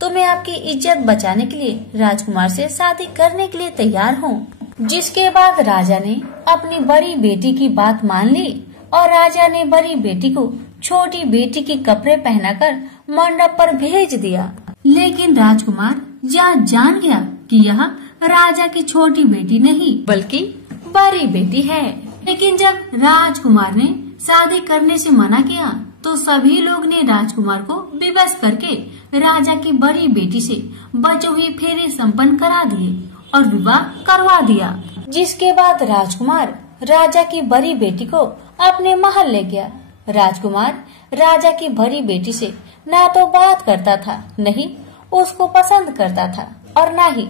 तो मैं आपकी इज्जत बचाने के लिए राजकुमार से शादी करने के लिए तैयार हूँ। जिसके बाद राजा ने अपनी बड़ी बेटी की बात मान ली और राजा ने बड़ी बेटी को छोटी बेटी के कपड़े पहनाकर मंडप पर भेज दिया। लेकिन राजकुमार यह जान गया कि यह राजा की छोटी बेटी नहीं बल्कि बड़ी बेटी है। लेकिन जब राजकुमार ने शादी करने से मना किया तो सभी लोग ने राजकुमार को विवश करके राजा की बड़ी बेटी से बचे हुए फेरे संपन्न करा दिए और विवाह करवा दिया। जिसके बाद राजकुमार राजा की बड़ी बेटी को अपने महल ले गया। राजकुमार राजा की बड़ी बेटी से ना तो बात करता था, नहीं उसको पसंद करता था और न ही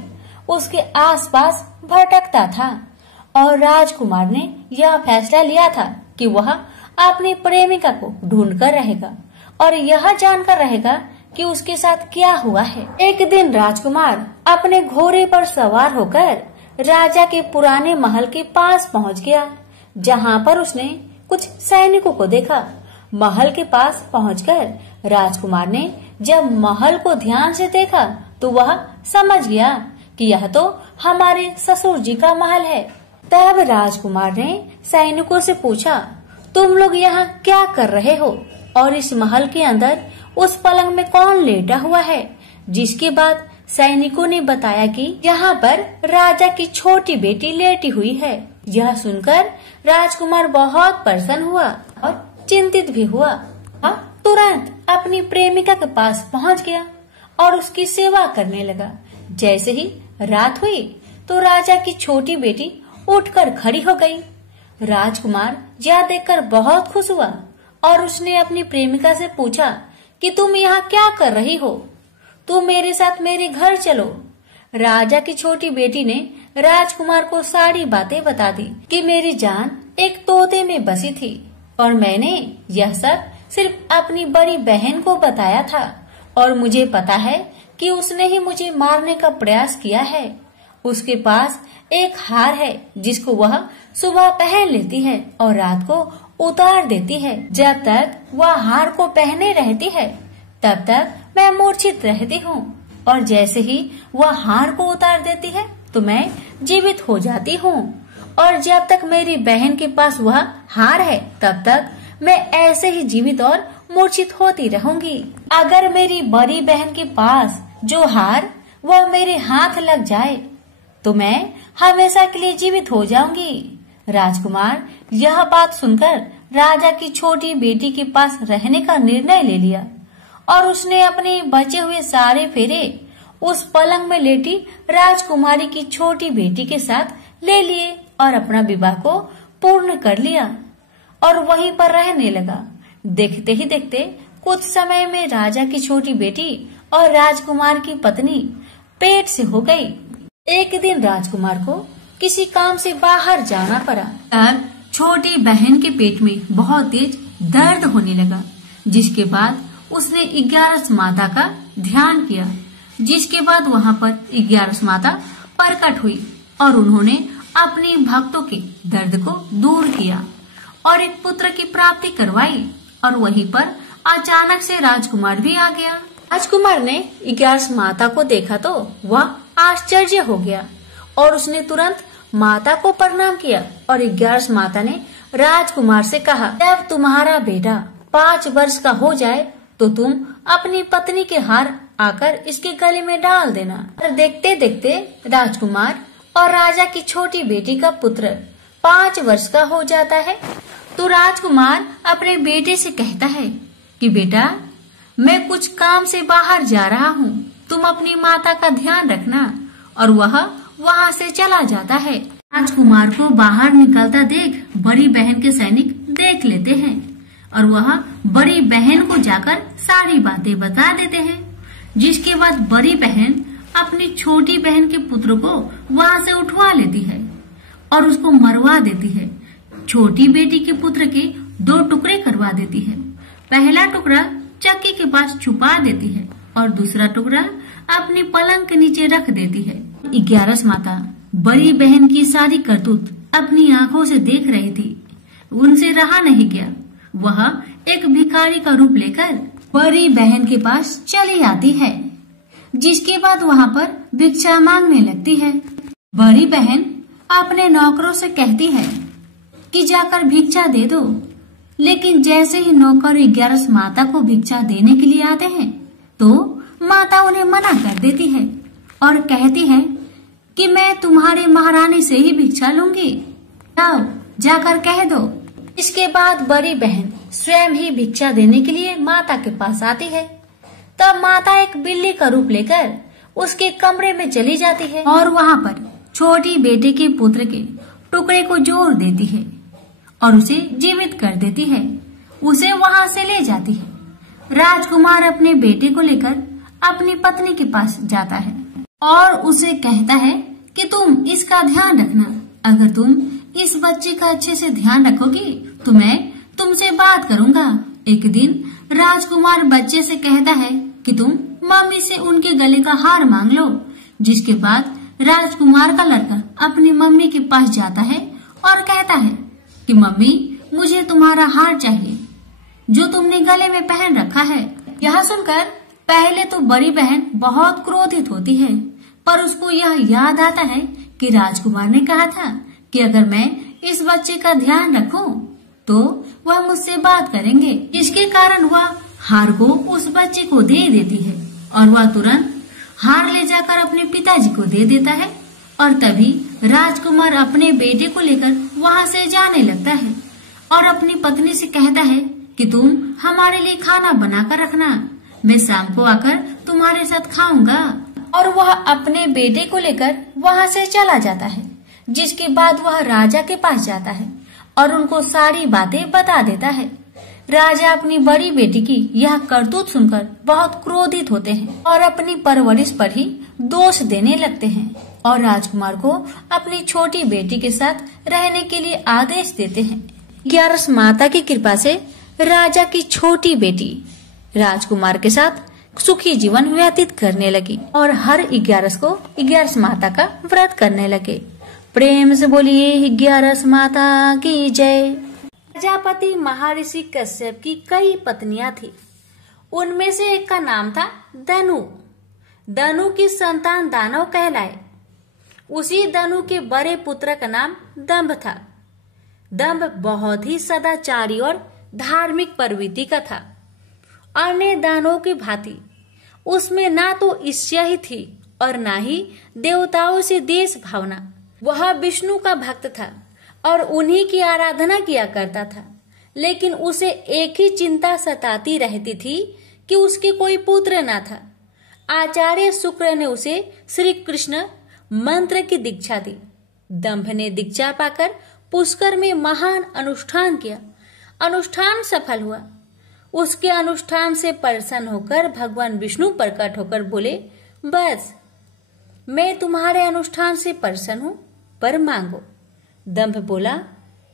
उसके आसपास भटकता था। और राजकुमार ने यह फैसला लिया था कि वह अपनी प्रेमिका को ढूंढकर रहेगा और यह जानकर रहेगा कि उसके साथ क्या हुआ है। एक दिन राजकुमार अपने घोड़े पर सवार होकर राजा के पुराने महल के पास पहुंच गया, जहां पर उसने कुछ सैनिकों को देखा। महल के पास पहुंचकर राजकुमार ने जब महल को ध्यान से देखा तो वह समझ गया कि यह तो हमारे ससुर जी का महल है। तब राजकुमार ने सैनिकों से पूछा, तुम लोग यहाँ क्या कर रहे हो और इस महल के अंदर उस पलंग में कौन लेटा हुआ है? जिसके बाद सैनिकों ने बताया कि यहाँ पर राजा की छोटी बेटी लेटी हुई है। यह सुनकर राजकुमार बहुत प्रसन्न हुआ और चिंतित भी हुआ। तुरंत अपनी प्रेमिका के पास पहुँच गया और उसकी सेवा करने लगा। जैसे ही रात हुई तो राजा की छोटी बेटी उठकर खड़ी हो गई। राजकुमार यह देखकर बहुत खुश हुआ और उसने अपनी प्रेमिका से पूछा कि तुम यहाँ क्या कर रही हो? तुम मेरे साथ मेरे घर चलो। राजा की छोटी बेटी ने राजकुमार को सारी बातें बता दी कि मेरी जान एक तोते में बसी थी और मैंने यह सब सिर्फ अपनी बड़ी बहन को बताया था और मुझे पता है कि उसने ही मुझे मारने का प्रयास किया है। उसके पास एक हार है जिसको वह सुबह पहन लेती है और रात को उतार देती है। जब तक वह हार को पहने रहती है तब तक मैं मूर्छित रहती हूँ और जैसे ही वह हार को उतार देती है तो मैं जीवित हो जाती हूँ और जब तक मेरी बहन के पास वह हार है तब तक मैं ऐसे ही जीवित और मूर्छित होती रहूंगी। अगर मेरी बड़ी बहन के पास जो हार वह मेरे हाथ लग जाए तो मैं हमेशा के लिए जीवित हो जाऊंगी। राजकुमार यह बात सुनकर राजा की छोटी बेटी के पास रहने का निर्णय ले लिया और उसने अपने बचे हुए सारे फेरे उस पलंग में लेटी राजकुमारी की छोटी बेटी के साथ ले लिए और अपना विवाह को पूर्ण कर लिया और वहीं पर रहने लगा। देखते ही देखते कुछ समय में राजा की छोटी बेटी और राजकुमार की पत्नी पेट से हो गई। एक दिन राजकुमार को किसी काम से बाहर जाना पड़ा। तब छोटी बहन के पेट में बहुत तेज दर्द होने लगा, जिसके बाद उसने 11 माता का ध्यान किया। जिसके बाद वहाँ पर 11 माता प्रकट हुई और उन्होंने अपने भक्तों के दर्द को दूर किया और एक पुत्र की प्राप्ति करवाई। और वहीं पर अचानक से राजकुमार भी आ गया। राजकुमार ने 11 माता को देखा तो वह आश्चर्य हो गया और उसने तुरंत माता को प्रणाम किया और 11 माता ने राजकुमार से कहा, जब तुम्हारा बेटा 5 वर्ष का हो जाए तो तुम अपनी पत्नी के हार आकर इसके गले में डाल देना। और देखते देखते राजकुमार और राजा की छोटी बेटी का पुत्र 5 वर्ष का हो जाता है। तो राजकुमार अपने बेटे से कहता है कि बेटा, मैं कुछ काम से बाहर जा रहा हूँ, तुम अपनी माता का ध्यान रखना। और वह वहाँ से चला जाता है। राजकुमार को बाहर निकलता देख बड़ी बहन के सैनिक देख लेते हैं और वह बड़ी बहन को जाकर सारी बातें बता देते हैं। जिसके बाद बड़ी बहन अपनी छोटी बहन के पुत्र को वहाँ से उठवा लेती है और उसको मरवा देती है। छोटी बेटी के पुत्र के 2 टुकड़े करवा देती है। पहला टुकड़ा चक्की के पास छुपा देती है और दूसरा टुकड़ा अपनी पलंग के नीचे रख देती है। 11 माता बड़ी बहन की सारी करतूत अपनी आंखों से देख रही थी। उनसे रहा नहीं गया। वह एक भिखारी का रूप लेकर बड़ी बहन के पास चली आती है। जिसके बाद वहाँ पर भिक्षा मांगने लगती है। बड़ी बहन अपने नौकरों से कहती है कि जाकर भिक्षा दे दो, लेकिन जैसे ही नौकर 11 माता को भिक्षा देने के लिए आते हैं तो माता उन्हें मना कर देती है और कहती है कि मैं तुम्हारे महारानी से ही भिक्षा लूंगी, जाओ जाकर कह दो। इसके बाद बड़ी बहन स्वयं ही भिक्षा देने के लिए माता के पास आती है। तब माता एक बिल्ली का रूप लेकर उसके कमरे में चली जाती है और वहाँ पर छोटी बेटे के पुत्र के टुकड़े को जोड़ देती है और उसे जीवित कर देती है। उसे वहाँ से ले जाती है। राजकुमार अपने बेटे को लेकर अपनी पत्नी के पास जाता है और उसे कहता है कि तुम इसका ध्यान रखना। अगर तुम इस बच्चे का अच्छे से ध्यान रखोगी तो मैं तुमसे बात करूंगा। एक दिन राजकुमार बच्चे से कहता है कि तुम मम्मी से उनके गले का हार मांग लो। जिसके बाद राजकुमार का लड़का अपनी मम्मी के पास जाता है और कहता है कि मम्मी, मुझे तुम्हारा हार चाहिए जो तुमने गले में पहन रखा है। यह सुनकर पहले तो बड़ी बहन बहुत क्रोधित होती है, पर उसको यह याद आता है कि राजकुमार ने कहा था कि अगर मैं इस बच्चे का ध्यान रखूं तो वह मुझसे बात करेंगे। इसके कारण वह हार को उस बच्चे को दे देती है और वह तुरंत हार ले जाकर अपने पिताजी को दे देता है। और तभी राजकुमार अपने बेटे को लेकर वहाँ से जाने लगता है और अपनी पत्नी से कहता है कि तुम हमारे लिए खाना बनाकर रखना, मैं शाम को आकर तुम्हारे साथ खाऊंगा। और वह अपने बेटे को लेकर वहाँ से चला जाता है। जिसके बाद वह राजा के पास जाता है और उनको सारी बातें बता देता है। राजा अपनी बड़ी बेटी की यह करतूत सुनकर बहुत क्रोधित होते हैं और अपनी परवरिश पर ही दोष देने लगते हैं और राजकुमार को अपनी छोटी बेटी के साथ रहने के लिए आदेश देते हैं। 11 माता की कृपा से राजा की छोटी बेटी राजकुमार के साथ सुखी जीवन व्यतीत करने लगी और हर 11 को 11 माता का व्रत करने लगे। प्रेम से बोलिए 11 माता की जय। प्रजापति महर्षि कश्यप की कई पत्नियां थी। उनमें से एक का नाम था धनु। धनु की संतान दानव कहलाए। उसी धनु के बड़े पुत्र का नाम दंभ था। दंभ बहुत ही सदाचारी और धार्मिक प्रवृत्ति का था। अन्य दानों की भांति उसमें ना तो ईर्ष्या ही थी और ना ही देवताओं से देश भावना। वह विष्णु का भक्त था और उन्हीं की आराधना किया करता था, लेकिन उसे एक ही चिंता सताती रहती थी कि उसके कोई पुत्र न था। आचार्य शुक्र ने उसे श्री कृष्ण मंत्र की दीक्षा दी। दंभ ने दीक्षा पाकर पुष्कर में महान अनुष्ठान किया। अनुष्ठान सफल हुआ। उसके अनुष्ठान से प्रसन्न होकर भगवान विष्णु प्रकट होकर बोले, बस मैं तुम्हारे अनुष्ठान से प्रसन्न हूं, पर मांगो। दंभ बोला,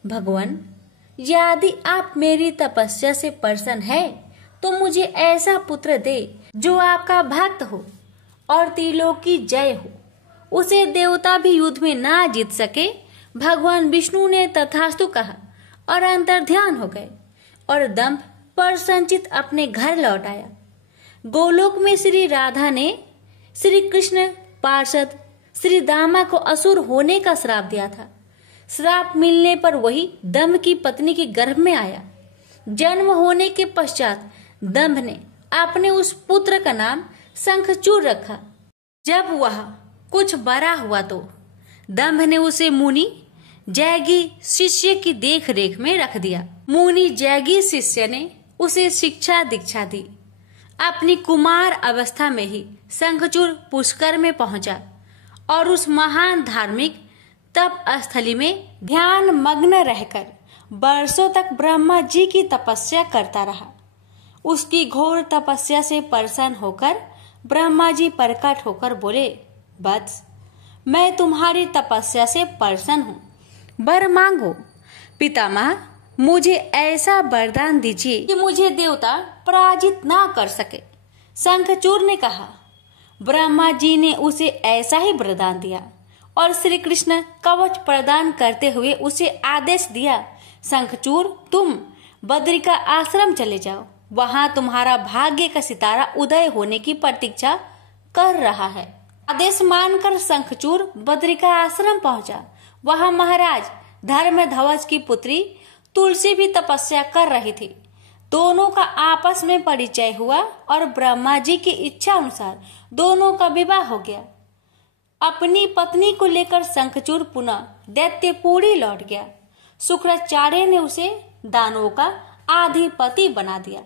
भगवान यदि आप मेरी तपस्या से प्रसन्न है तो मुझे ऐसा पुत्र दे जो आपका भक्त हो और त्रिलोक की जय हो। उसे देवता भी युद्ध में ना जीत सके। भगवान विष्णु ने तथास्तु कहा और अंतर्ध्यान हो गए और दंभ प्रसन्नचित अपने घर लौट आया। गोलोक में श्री राधा ने श्री कृष्ण पार्षद श्री दामा को असुर होने का श्राप दिया था। श्राप मिलने पर वही दंभ की पत्नी के गर्भ में आया। जन्म होने के पश्चात दंभ ने अपने उस पुत्र का नाम शंखचूड़ रखा। जब वह कुछ बड़ा हुआ तो दंभ ने उसे मुनि जैगी शिष्य की देख रेख में रख दिया। मुनि जैगी शिष्य ने उसे शिक्षा दीक्षा दी। अपनी कुमार अवस्था में ही शंखचूड़ पुष्कर में पहुंचा और उस महान धार्मिक तप स्थली में ध्यान मग्न रहकर वर्षों तक ब्रह्मा जी की तपस्या करता रहा। उसकी घोर तपस्या से प्रसन्न होकर ब्रह्मा जी प्रकट होकर बोले, वत्स मैं तुम्हारी तपस्या से प्रसन्न हूँ, वर मांगो। पितामह मुझे ऐसा वरदान दीजिए कि मुझे देवता पराजित ना कर सके। शंखचूड़ ने कहा। ब्रह्मा जी ने उसे ऐसा ही वरदान दिया और श्री कृष्ण कवच प्रदान करते हुए उसे आदेश दिया, शंखचूड़ तुम बद्रिका आश्रम चले जाओ, वहां तुम्हारा भाग्य का सितारा उदय होने की प्रतीक्षा कर रहा है। आदेश मानकर शंखचूड़ बद्रिका आश्रम पहुंचा। वहां महाराज धर्मध्वज की पुत्री तुलसी भी तपस्या कर रही थी। दोनों का आपस में परिचय हुआ और ब्रह्मा जी की इच्छा अनुसार दोनों का विवाह हो गया। अपनी पत्नी को लेकर शंखचूड़ पुनः दैत्यपुरी लौट गया। शुक्राचार्य ने उसे दानवों का अधिपति बना दिया।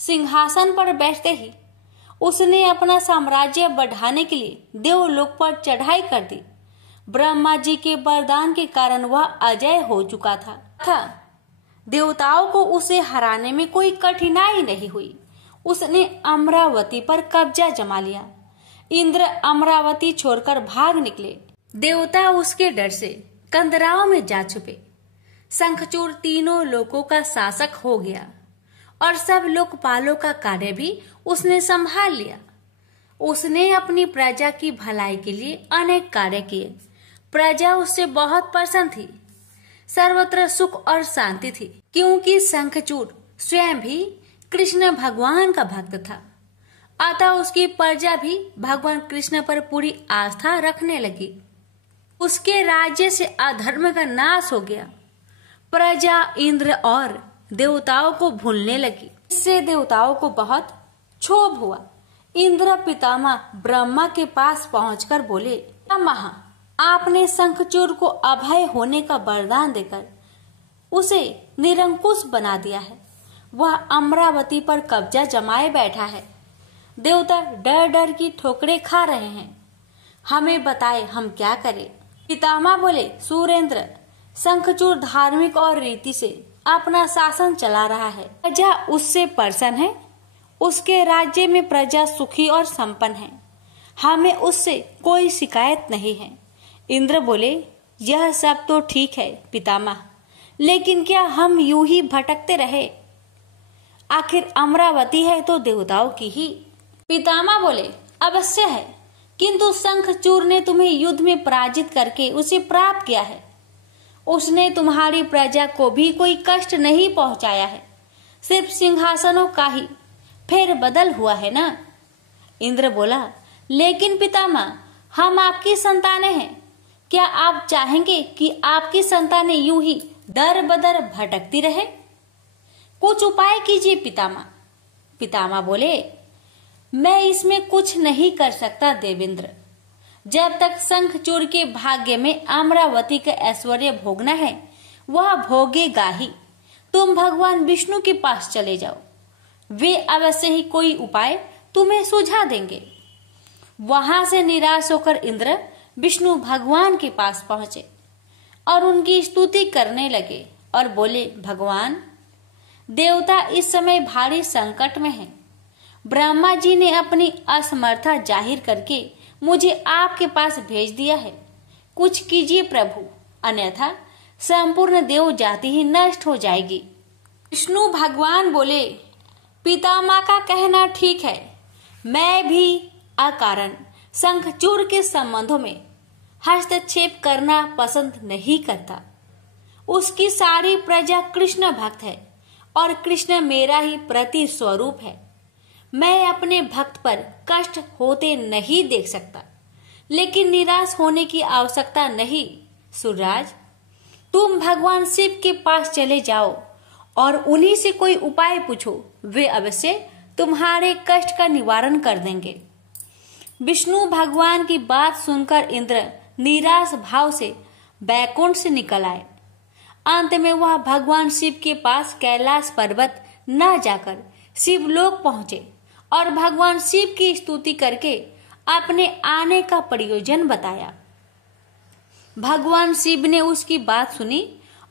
सिंहासन पर बैठते ही उसने अपना साम्राज्य बढ़ाने के लिए देवलोक पर चढ़ाई कर दी। ब्रह्मा जी के वरदान के कारण वह अजय हो चुका था। देवताओं को उसे हराने में कोई कठिनाई नहीं हुई। उसने अमरावती पर कब्जा जमा लिया। इंद्र अमरावती छोड़कर भाग निकले। देवता उसके डर से कंदराओं में जा छुपे। शंखचूड़ तीनों लोकों का शासक हो गया और सब लोकपालों का कार्य भी उसने संभाल लिया। उसने अपनी प्रजा की भलाई के लिए अनेक कार्य किए। प्रजा उससे बहुत प्रसन्न थी। सर्वत्र सुख और शांति थी, क्योंकि शंखचूड़ स्वयं भी कृष्ण भगवान का भक्त था। अतः उसकी प्रजा भी भगवान कृष्ण पर पूरी आस्था रखने लगी। उसके राज्य से अधर्म का नाश हो गया। प्रजा इंद्र और देवताओं को भूलने लगी। इससे देवताओं को बहुत क्षोभ हुआ। इंद्र पितामह ब्रह्मा के पास पहुंचकर बोले, पितामह आपने शंखचूड़ को अभय होने का वरदान देकर उसे निरंकुश बना दिया है। वह अमरावती पर कब्जा जमाए बैठा है। देवता डर डर की ठोकरें खा रहे हैं। हमें बताए हम क्या करें। पितामह बोले, सुरेंद्र शंखचूड़ धार्मिक और रीति से अपना शासन चला रहा है। प्रजा उससे प्रसन्न है। उसके राज्य में प्रजा सुखी और संपन्न है। हमें उससे कोई शिकायत नहीं है। इंद्र बोले, यह सब तो ठीक है पितामह, लेकिन क्या हम यूं ही भटकते रहे? आखिर अमरावती है तो देवताओं की ही। पितामह बोले, अवश्य है, किंतु शंखचूड़ ने तुम्हें युद्ध में पराजित करके उसे प्राप्त किया है। उसने तुम्हारी प्रजा को भी कोई कष्ट नहीं पहुंचाया है। सिर्फ सिंहासनों का ही फेर बदल हुआ है ना। इंद्र बोला, लेकिन पितामह हम आपकी संतानें हैं। क्या आप चाहेंगे कि आपकी संतानें यूं ही दर बदर भटकती रहे? कुछ उपाय कीजिए पितामह। पितामह बोले, मैं इसमें कुछ नहीं कर सकता देवेंद्र। जब तक शंखचूड़ के भाग्य में अमरावती का ऐश्वर्य भोगना है वह भोगेगा ही। तुम भगवान विष्णु के पास चले जाओ, वे अवश्य ही कोई उपाय तुम्हें सुझा देंगे। वहां से निराश होकर इंद्र विष्णु भगवान के पास पहुंचे और उनकी स्तुति करने लगे और बोले, भगवान, देवता इस समय भारी संकट में हैं। ब्रह्मा जी ने अपनी असमर्था जाहिर करके मुझे आपके पास भेज दिया है। कुछ कीजिए प्रभु, अन्यथा संपूर्ण देव जाति ही नष्ट हो जाएगी। विष्णु भगवान बोले, पितामह का कहना ठीक है। मैं भी अकारण शंखचूड़ के संबंधों में हस्तक्षेप करना पसंद नहीं करता। उसकी सारी प्रजा कृष्ण भक्त है और कृष्ण मेरा ही प्रति स्वरूप है। मैं अपने भक्त पर कष्ट होते नहीं देख सकता, लेकिन निराश होने की आवश्यकता नहीं। सुरराज, तुम भगवान शिव के पास चले जाओ और उन्हीं से कोई उपाय पूछो, वे अवश्य तुम्हारे कष्ट का निवारण कर देंगे। विष्णु भगवान की बात सुनकर इंद्र निराश भाव से बैकुंठ से निकल आए। अंत में वह भगवान शिव के पास कैलाश पर्वत न जाकर शिवलोक पहुंचे और भगवान शिव की स्तुति करके अपने आने का प्रयोजन बताया। भगवान शिव ने उसकी बात सुनी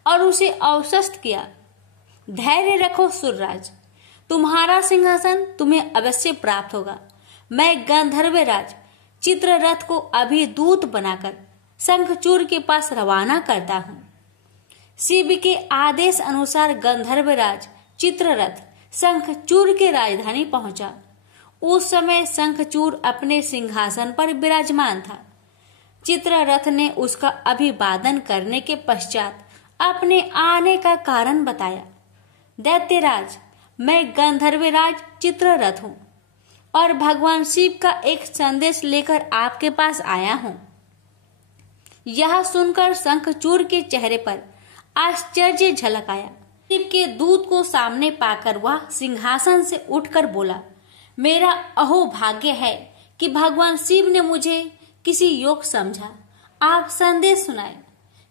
और उसे आश्वस्त किया। धैर्य रखो सुरराज, तुम्हारा सिंहासन तुम्हें अवश्य प्राप्त होगा। मैं गंधर्वराज चित्ररथ को अभी दूत बनाकर शंखचूड़ के पास रवाना करता हूँ। शिव के आदेश अनुसार गंधर्वराज चित्ररथ शंखचूड़ के राजधानी पहुंचा। उस समय शंखचूड़ अपने सिंहासन पर विराजमान था। चित्ररथ ने उसका अभिवादन करने के पश्चात अपने आने का कारण बताया। दैत्यराज, मैं गंधर्वराज चित्ररथ हूँ और भगवान शिव का एक संदेश लेकर आपके पास आया हूँ। यह सुनकर शंखचूड़ के चेहरे पर आश्चर्य झलक आया। शिव के दूत को सामने पाकर वह सिंहासन से उठकर बोला, मेरा अहोभाग्य है कि भगवान शिव ने मुझे किसी योग समझा। आप संदेश सुनाए।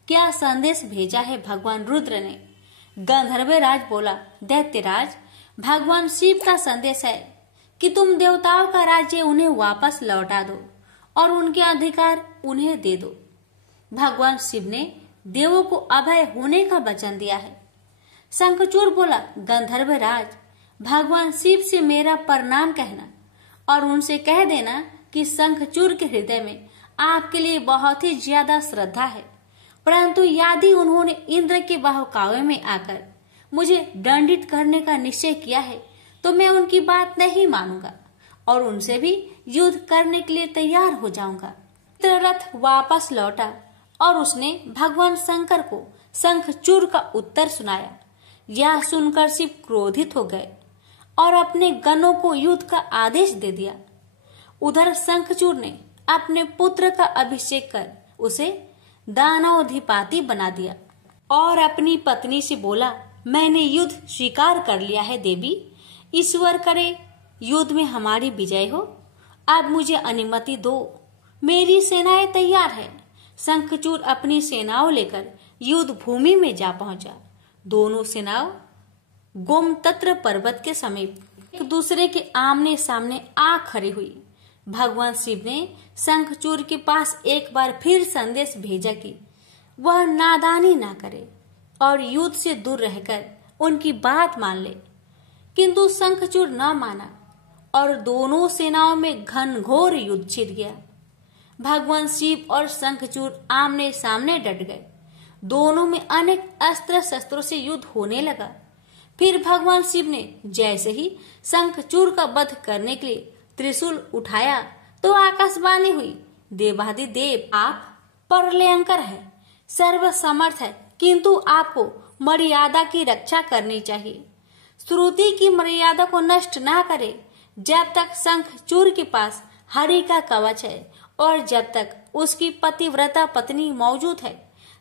क्या संदेश भेजा है भगवान रुद्र ने? गंधर्वराज बोला, दैत्यराज, भगवान शिव का संदेश है कि तुम देवताओं का राज्य उन्हें वापस लौटा दो और उनके अधिकार उन्हें दे दो। भगवान शिव ने देवों को अभय होने का वचन दिया है। शंखचूड़ बोला, गंधर्वराज, भगवान शिव से मेरा प्रणाम कहना और उनसे कह देना कि शंखचूड़ के हृदय में आपके लिए बहुत ही ज्यादा श्रद्धा है, परंतु यदि उन्होंने इंद्र के बहकावे में आकर मुझे दंडित करने का निश्चय किया है तो मैं उनकी बात नहीं मानूंगा और उनसे भी युद्ध करने के लिए तैयार हो जाऊंगा। चित्ररथ वापस लौटा और उसने भगवान शंकर को शंखचूड़ का उत्तर सुनाया। यह सुनकर शिव क्रोधित हो गए और अपने गणों को युद्ध का आदेश दे दिया। उधर शंखचूड़ ने अपने पुत्र का अभिषेक कर उसे दानवाधिपति बना दिया और अपनी पत्नी से बोला, मैंने युद्ध स्वीकार कर लिया है देवी, ईश्वर करे युद्ध में हमारी विजय हो। अब मुझे अनुमति दो, मेरी सेनाएं तैयार है। शंखचूड़ अपनी सेनाओं लेकर युद्ध भूमि में जा पहुंचा। दोनों सेनाओं गोमतत्र पर्वत के समीप एक दूसरे के आमने सामने आ खड़ी हुई। भगवान शिव ने शंखचूड़ के पास एक बार फिर संदेश भेजा कि वह नादानी ना करे और युद्ध से दूर रहकर उनकी बात मान ले, किंतु शंखचूड़ न माना और दोनों सेनाओं में घनघोर युद्ध छिड़ गया। भगवान शिव और शंखचूड़ आमने सामने डट गए। दोनों में अनेक अस्त्र शस्त्रों से युद्ध होने लगा। फिर भगवान शिव ने जैसे ही शंखचूड़ का वध करने के लिए त्रिशूल उठाया तो आकाशवाणी हुई, देवाधिदेव आप प्रलयंकर है, सर्वसमर्थ है, किंतु आपको मर्यादा की रक्षा करनी चाहिए। श्रुति की मर्यादा को नष्ट ना करे। जब तक शंखचूड़ के पास हरि का कवच है और जब तक उसकी पतिव्रता पत्नी मौजूद है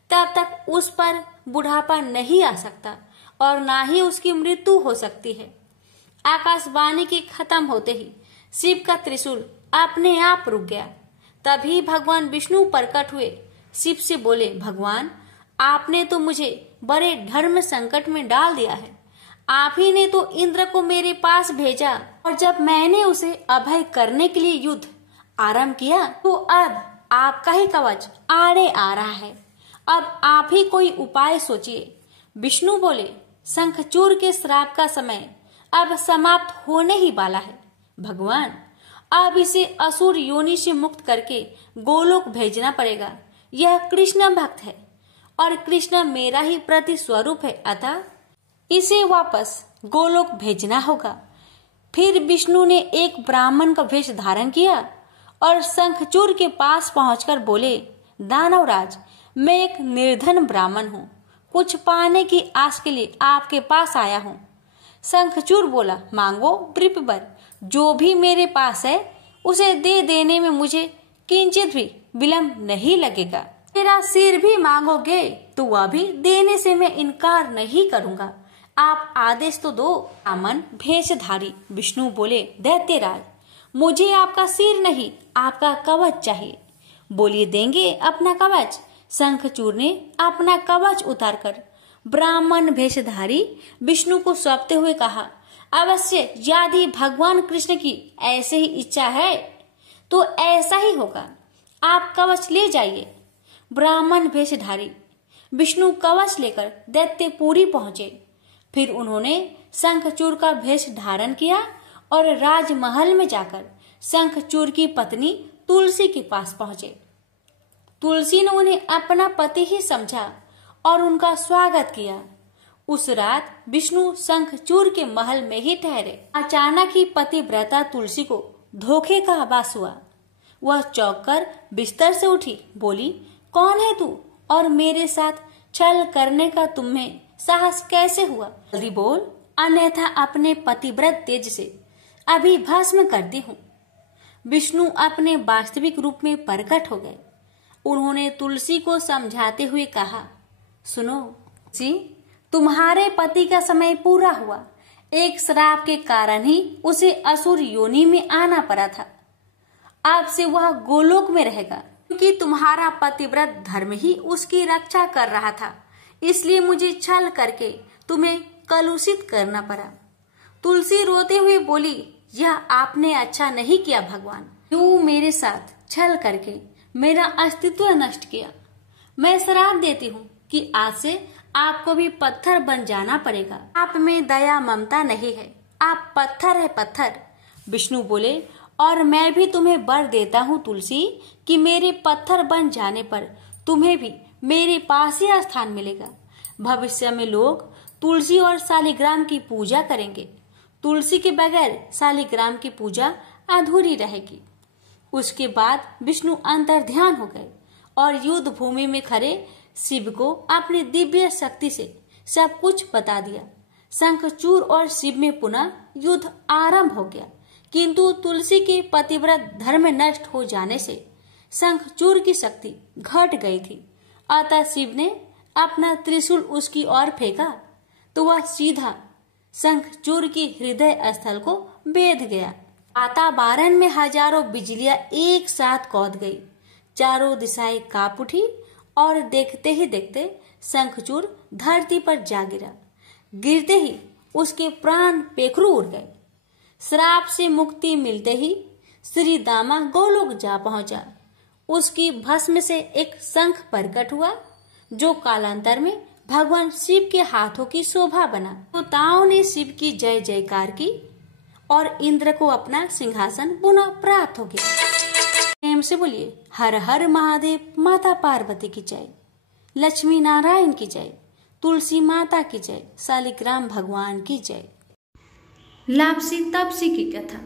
तब तक उस पर बुढ़ापा नहीं आ सकता और ना ही उसकी मृत्यु हो सकती है। आकाशवाणी के खत्म होते ही शिव का त्रिशूल अपने आप रुक गया। तभी भगवान विष्णु प्रकट हुए। शिव से बोले, भगवान, आपने तो मुझे बड़े धर्म संकट में डाल दिया है। आप ही ने तो इंद्र को मेरे पास भेजा और जब मैंने उसे अभय करने के लिए युद्ध आरंभ किया तो अब आपका ही कवच आड़े आ रहा है। अब आप ही कोई उपाय सोचिए। विष्णु बोले, शंखचूड़ के श्राप का समय अब समाप्त होने ही वाला है। भगवान, अब इसे असुर योनि से मुक्त करके गोलोक भेजना पड़ेगा। यह कृष्ण भक्त है और कृष्ण मेरा ही प्रति स्वरूप है, अतः इसे वापस गोलोक भेजना होगा। फिर विष्णु ने एक ब्राह्मण का वेश धारण किया और शंखचूड़ के पास पहुंचकर बोले, दानवराज, मैं एक निर्धन ब्राह्मण हूँ, कुछ पाने की आस के लिए आपके पास आया हूँ। शंखचूड़ बोला, मांगो वृषभवर, जो भी मेरे पास है उसे दे देने में मुझे किंचित भी विलंब नहीं लगेगा। मेरा सिर भी मांगोगे तो वह भी देने से मैं इनकार नहीं करूंगा। आप आदेश तो दो। ब्राह्मण भेषधारी विष्णु बोले, दैत्यराज, मुझे आपका सिर नहीं, आपका कवच चाहिए। बोलिए, देंगे अपना कवच। शंखचूड़ ने अपना कवच उतारकर ब्राह्मण भेषधारी विष्णु को सौंपते हुए कहा, अवश्य यदि भगवान कृष्ण की ऐसे ही इच्छा है तो ऐसा ही होगा। आप कवच ले जाइए। ब्राह्मण भेषधारी विष्णु कवच लेकर दैत्यपुरी पहुंचे। फिर उन्होंने शंखचूड़ का भेष धारण किया और राजमहल में जाकर शंखचूड़ की पत्नी तुलसी के पास पहुंचे। तुलसी ने उन्हें अपना पति ही समझा और उनका स्वागत किया। उस रात विष्णु शंखचूड़ के महल में ही ठहरे। अचानक ही पतिव्रता तुलसी को धोखे का आभास हुआ। वह चौंक कर बिस्तर से उठी, बोली, कौन है तू और मेरे साथ छल करने का तुम्हें साहस कैसे हुआ? जल्दी बोल, अन्यथा अपने पतिव्रत तेज से अभी भस्म करती हूँ। विष्णु अपने वास्तविक रूप में प्रकट हो गए। उन्होंने तुलसी को समझाते हुए कहा, सुनो जी, तुम्हारे पति का समय पूरा हुआ। एक श्राप के कारण ही उसे असुर योनि में आना पड़ा था। अब से वह गोलोक में रहेगा, क्योंकि तुम्हारा पतिव्रत धर्म ही उसकी रक्षा कर रहा था। इसलिए मुझे छल करके तुम्हें कलुषित करना पड़ा। तुलसी रोते हुए बोली, यह आपने अच्छा नहीं किया भगवान। क्यों मेरे साथ छल करके मेरा अस्तित्व नष्ट किया? मैं श्राप देती हूँ कि आज से आपको भी पत्थर बन जाना पड़ेगा। आप में दया ममता नहीं है, आप पत्थर है, पत्थर। विष्णु बोले, और मैं भी तुम्हें वर देता हूँ तुलसी कि मेरे पत्थर बन जाने पर तुम्हें भी मेरे पास ही स्थान मिलेगा। भविष्य में लोग तुलसी और शालिग्राम की पूजा करेंगे। तुलसी के बगैर शालिग्राम की पूजा अधूरी रहेगी। उसके बाद विष्णु अंतर्ध्यान हो गए और युद्ध भूमि में खड़े शिव को अपनी दिव्य शक्ति से सब कुछ बता दिया। शंखचूड़ और शिव में पुनः युद्ध आरंभ हो गया, किंतु तुलसी के पतिव्रत धर्म नष्ट हो जाने से शंखचूड़ की शक्ति घट गई थी। अतः शिव ने अपना त्रिशूल उसकी ओर फेंका तो वह सीधा शंखचूड़ की हृदय स्थल को भेद गया। वातावरण में हजारों बिजलियां एक साथ कौंध गई। चारों दिशाएं कांप उठी और देखते ही देखते शंखचूड़ धरती पर जा गिरा। गिरते ही उसके प्राण पेखरू उड़ गए। श्राप से मुक्ति मिलते ही श्री दामा गोलोक जा पहुंचा। उसकी भस्म से एक शंख प्रकट हुआ, जो कालांतर में भगवान शिव के हाथों की शोभा बना। देवताओं ने शिव की जय जयकार की और इंद्र को अपना सिंहासन पुनः प्राप्त हो गया। प्रेम से बोलिए, हर हर महादेव, माता पार्वती की जय, लक्ष्मी नारायण की जय, तुलसी माता की जय, शालिग्राम भगवान की जय। लापसी तपसी की कथा।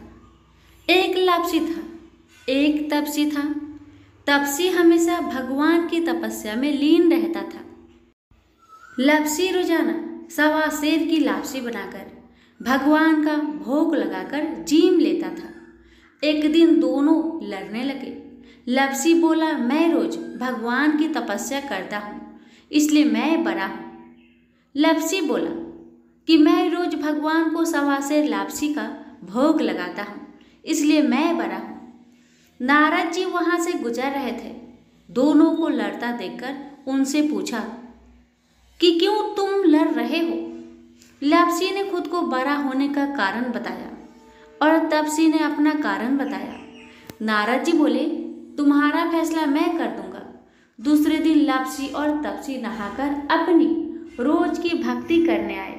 एक लापसी था, एक तपसी था। तपसी हमेशा भगवान की तपस्या में लीन रहता था। लापसी रोजाना सवा सेर की लापसी बनाकर भगवान का भोग लगाकर जीम लेता था। एक दिन दोनों लड़ने लगे। लापसी बोला, मैं रोज भगवान की तपस्या करता हूँ, इसलिए मैं बड़ा हूँ, लापसी बोला कि मैं रोज भगवान को 1.25 सेर लापसी का भोग लगाता हूँ, इसलिए मैं बड़ा हूँ। नारद जी वहां से गुजर रहे थे। दोनों को लड़ता देखकर उनसे पूछा कि क्यों तुम लड़ रहे हो। लापसी ने खुद को बड़ा होने का कारण बताया और तपसी ने अपना कारण बताया। नारद जी बोले, तुम्हारा फैसला मैं कर दूंगा। दूसरे दिन लापसी और तपसी नहाकर अपनी रोज की भक्ति करने आए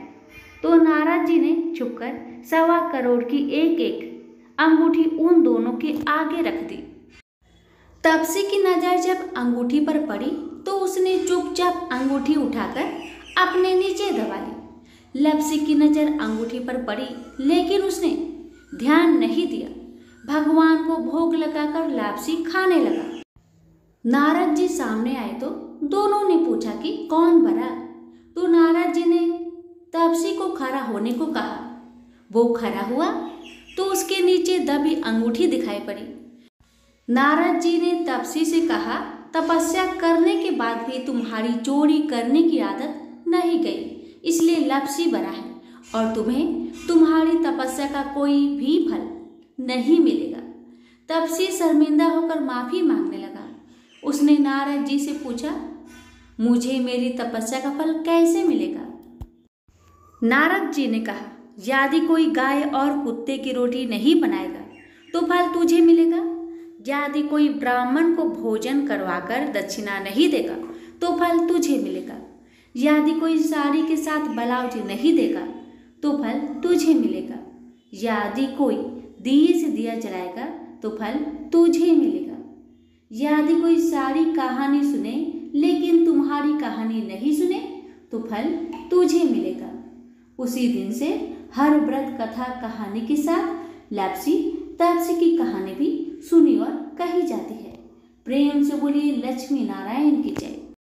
तो नारद जी ने छुपकर 1.25 करोड़ की एक एक अंगूठी उन दोनों के आगे रख दी। तपसी की नजर जब अंगूठी पर पड़ी तो उसने चुपचाप अंगूठी उठाकर अपने नीचे दबा ली। लापसी की नजर अंगूठी पर पड़ी लेकिन उसने ध्यान नहीं दिया। भगवान को भोग लगाकर लापसी खाने लगा। नारद जी सामने आए तो दोनों ने पूछा कि कौन बड़ा। तो नारद जी ने तपसी को खड़ा होने को कहा। वो खड़ा हुआ तो उसके नीचे दबी अंगूठी दिखाई पड़ी। नारद जी ने तपसी से कहा, तपस्या करने के बाद भी तुम्हारी चोरी करने की आदत नहीं गई, इसलिए लापसी बड़ा है और तुम्हें तुम्हारी तपस्या का कोई भी फल नहीं मिलेगा। तपसी शर्मिंदा होकर माफी मांगने लगा। उसने नारद जी से पूछा, मुझे मेरी तपस्या का फल कैसे मिलेगा। नारद जी ने कहा, यदि कोई गाय और कुत्ते की रोटी नहीं बनाएगा तो फल तुझे मिलेगा। यदि कोई ब्राह्मण को भोजन करवाकर दक्षिणा नहीं देगा तो फल तुझे मिलेगा। यदि कोई साड़ी के साथ ब्लाउज नहीं देगा तो फल तुझे मिलेगा। यदि कोई दिए से दिया जलाएगा तो फल तुझे मिलेगा। यदि कोई सारी कहानी सुने लेकिन तुम्हारी कहानी नहीं सुने तो फल तुझे मिलेगा। उसी दिन से हर व्रत कथा कहानी के साथ लापसी तपसी की कहानी भी सुनी और कही जाती है। प्रेम से बोलिए लक्ष्मी नारायण की जय।